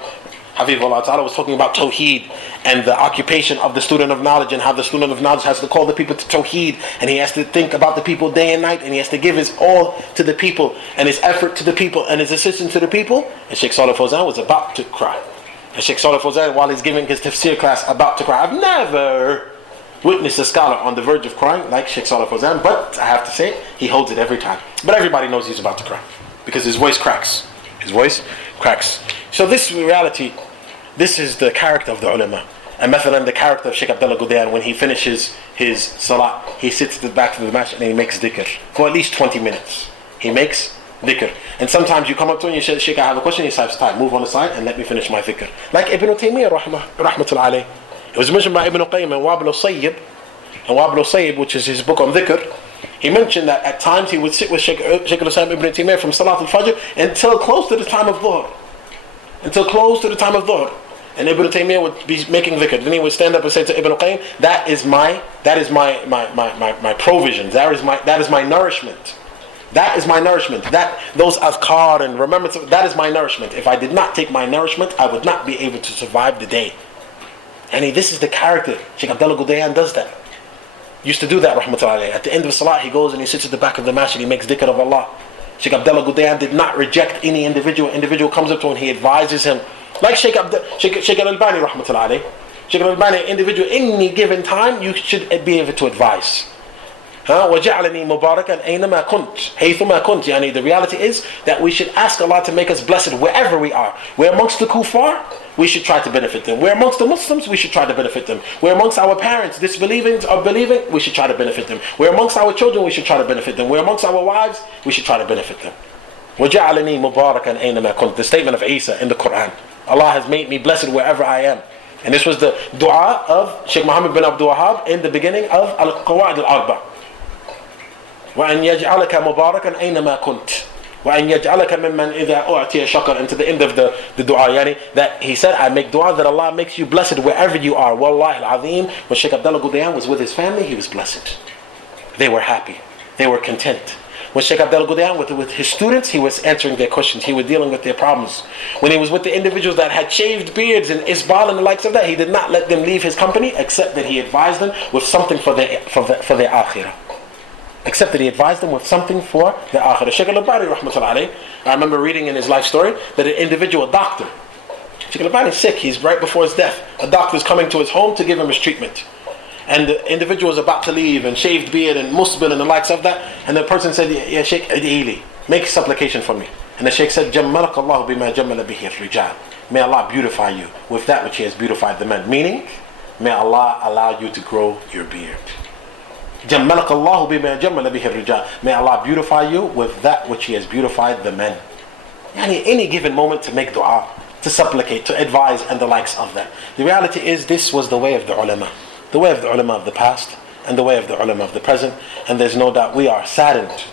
Hafizahullah Ta'ala, was talking about Tawheed and the occupation of the student of knowledge, and how the student of knowledge has to call the people to Tawheed, and he has to think about the people day and night, and he has to give his all to the people, and his effort to the people, and his assistance to the people. And Sheikh Salih Fawzan was about to cry. And Sheikh Salih Fawzan, while he's giving his tafsir class, about to cry. I've never witnessed a scholar on the verge of crying like Sheikh Salih Fawzan, but I have to say, he holds it every time. But everybody knows he's about to cry, because his voice cracks. His voice cracks. So this reality, this is the character of the ulama. And mathalan, the character of Shaykh Abdullaah al Ghudayan, when he finishes his salah, he sits at the back of the masjid and he makes dhikr for at least 20 minutes. He makes dhikr. And sometimes you come up to him and you say, Shaykh, I have a question. He says, time, move on the side and let me finish my dhikr. Like Ibn Taymiyyah, rahmatullah alayh. It was mentioned by Ibn Qayyim and Wabil al-Sayyib. And Wabil al-Sayyib, which is his book on dhikr, he mentioned that at times he would sit with Shaykh al-Islam Ibn Taymiyyah from Salat al-Fajr until close to the time of Dhuhr. Until close to the time of Dhuhr. And Ibn Taymiyyah would be making dhikr. Then he would stand up and say to Ibn Qayyim, that is my provision. That is my nourishment. That is my nourishment. Those azkar and remembrance, that is my nourishment. If I did not take my nourishment, I would not be able to survive the day. And this is the character. Shaykh Abdullaah al Ghudayan does that. Used to do that, rahmatullahi alayhi. At the end of salat, he goes and he sits at the back of the masjid, he makes dhikr of Allah. Shaykh Abdullaah al Ghudayan did not reject any individual. Individual comes up to him, he advises him. Like Shaykh al-Albani, rahmatullahi alayhi. Shaykh al-Albani, individual, any given time, you should be able to advise. وَجَعَلَنِي مُبَارَكًا أَيْنَمَا كُنْتَ حَيْثُمَا كُنْتَ. Yani the reality is that we should ask Allah to make us blessed wherever we are. We're amongst the kuffar, we should try to benefit them. We're amongst the Muslims, we should try to benefit them. We're amongst our parents, disbelieving or believing, we should try to benefit them. We're amongst our children, we should try to benefit them. We're amongst our wives, we should try to benefit them. وَجَعَلَنِي مُبَارَكًا أَيْنَمَا كُنْتَ. The statement of Isa in the Quran. Allah has made me blessed wherever I am. And this was the dua of Shaykh Muhammad bin Abdul Wahhab in the beginning of Al-Qawaid al-Arba. وَأَنْ يَجْعَلَكَ مُبَارَكًا أَيْنَمَا كُنْتَ وَأَنْ يَجْعَلَكَ مِمَّنْ إِذَا أُعْتِيَ شَكَرًا. And to the end of the dua, yani, that he said, I make dua that Allah makes you blessed wherever you are. Wallahi al-Azim. When Shaykh Abdullaah al Ghudayan was with his family, he was blessed. They were happy. They were content. When Shaykh Abdullaah al Ghudayan with his students, he was answering their questions. He was dealing with their problems. When he was with the individuals that had shaved beards and isbal and the likes of that, he did not let them leave his company, except that he advised them with something for their akhirah. Except that he advised them with something for their akhirah. Shaykh al-Albani, rahmatullahi alayhi, I remember reading in his life story that an individual, a doctor, Shaykh al-Albani is sick, he's right before his death. A doctor is coming to his home to give him his treatment. And the individual is about to leave, and shaved beard and musbil and the likes of that. And the person said, Ya Shaykh, ad'ili, make supplication for me. And the Shaykh said, Jammalak Allah bima jammala bihi al-rijal. May Allah beautify you with that which He has beautified the men. Meaning, may Allah allow you to grow your beard. Jammalak Allah bima jammala bihi al-rijal. May Allah beautify you with that which He has beautified the men. Yani any given moment to make dua, to supplicate, to advise and the likes of that. The reality is this was the way of the ulama. The way of the ulama of the past and the way of the ulama of the present. And there's no doubt we are saddened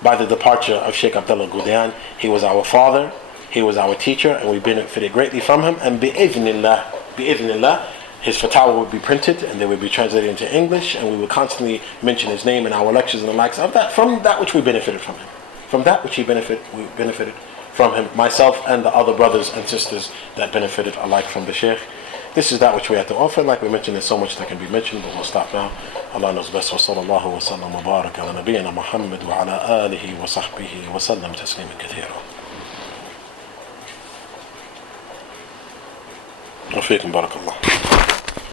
by the departure of Shaykh Abdullaah al Ghudayan. He was our father, he was our teacher, and we benefited greatly from him. And bi'idhnillah, his fatwa would be printed and they would be translated into English, and we would constantly mention his name in our lectures and the likes of that, from that which we benefited from him. From that which we benefited from him, myself and the other brothers and sisters that benefited alike from the Shaykh. This is that which we have to offer. Like we mentioned, there's so much that can be mentioned, but we'll stop now. Allah knows best. وصلى الله وسلم وبارك على نبينا محمد وعلى آله وصحبه وسلم تسليما كثيرا. وفيكم بارك الله.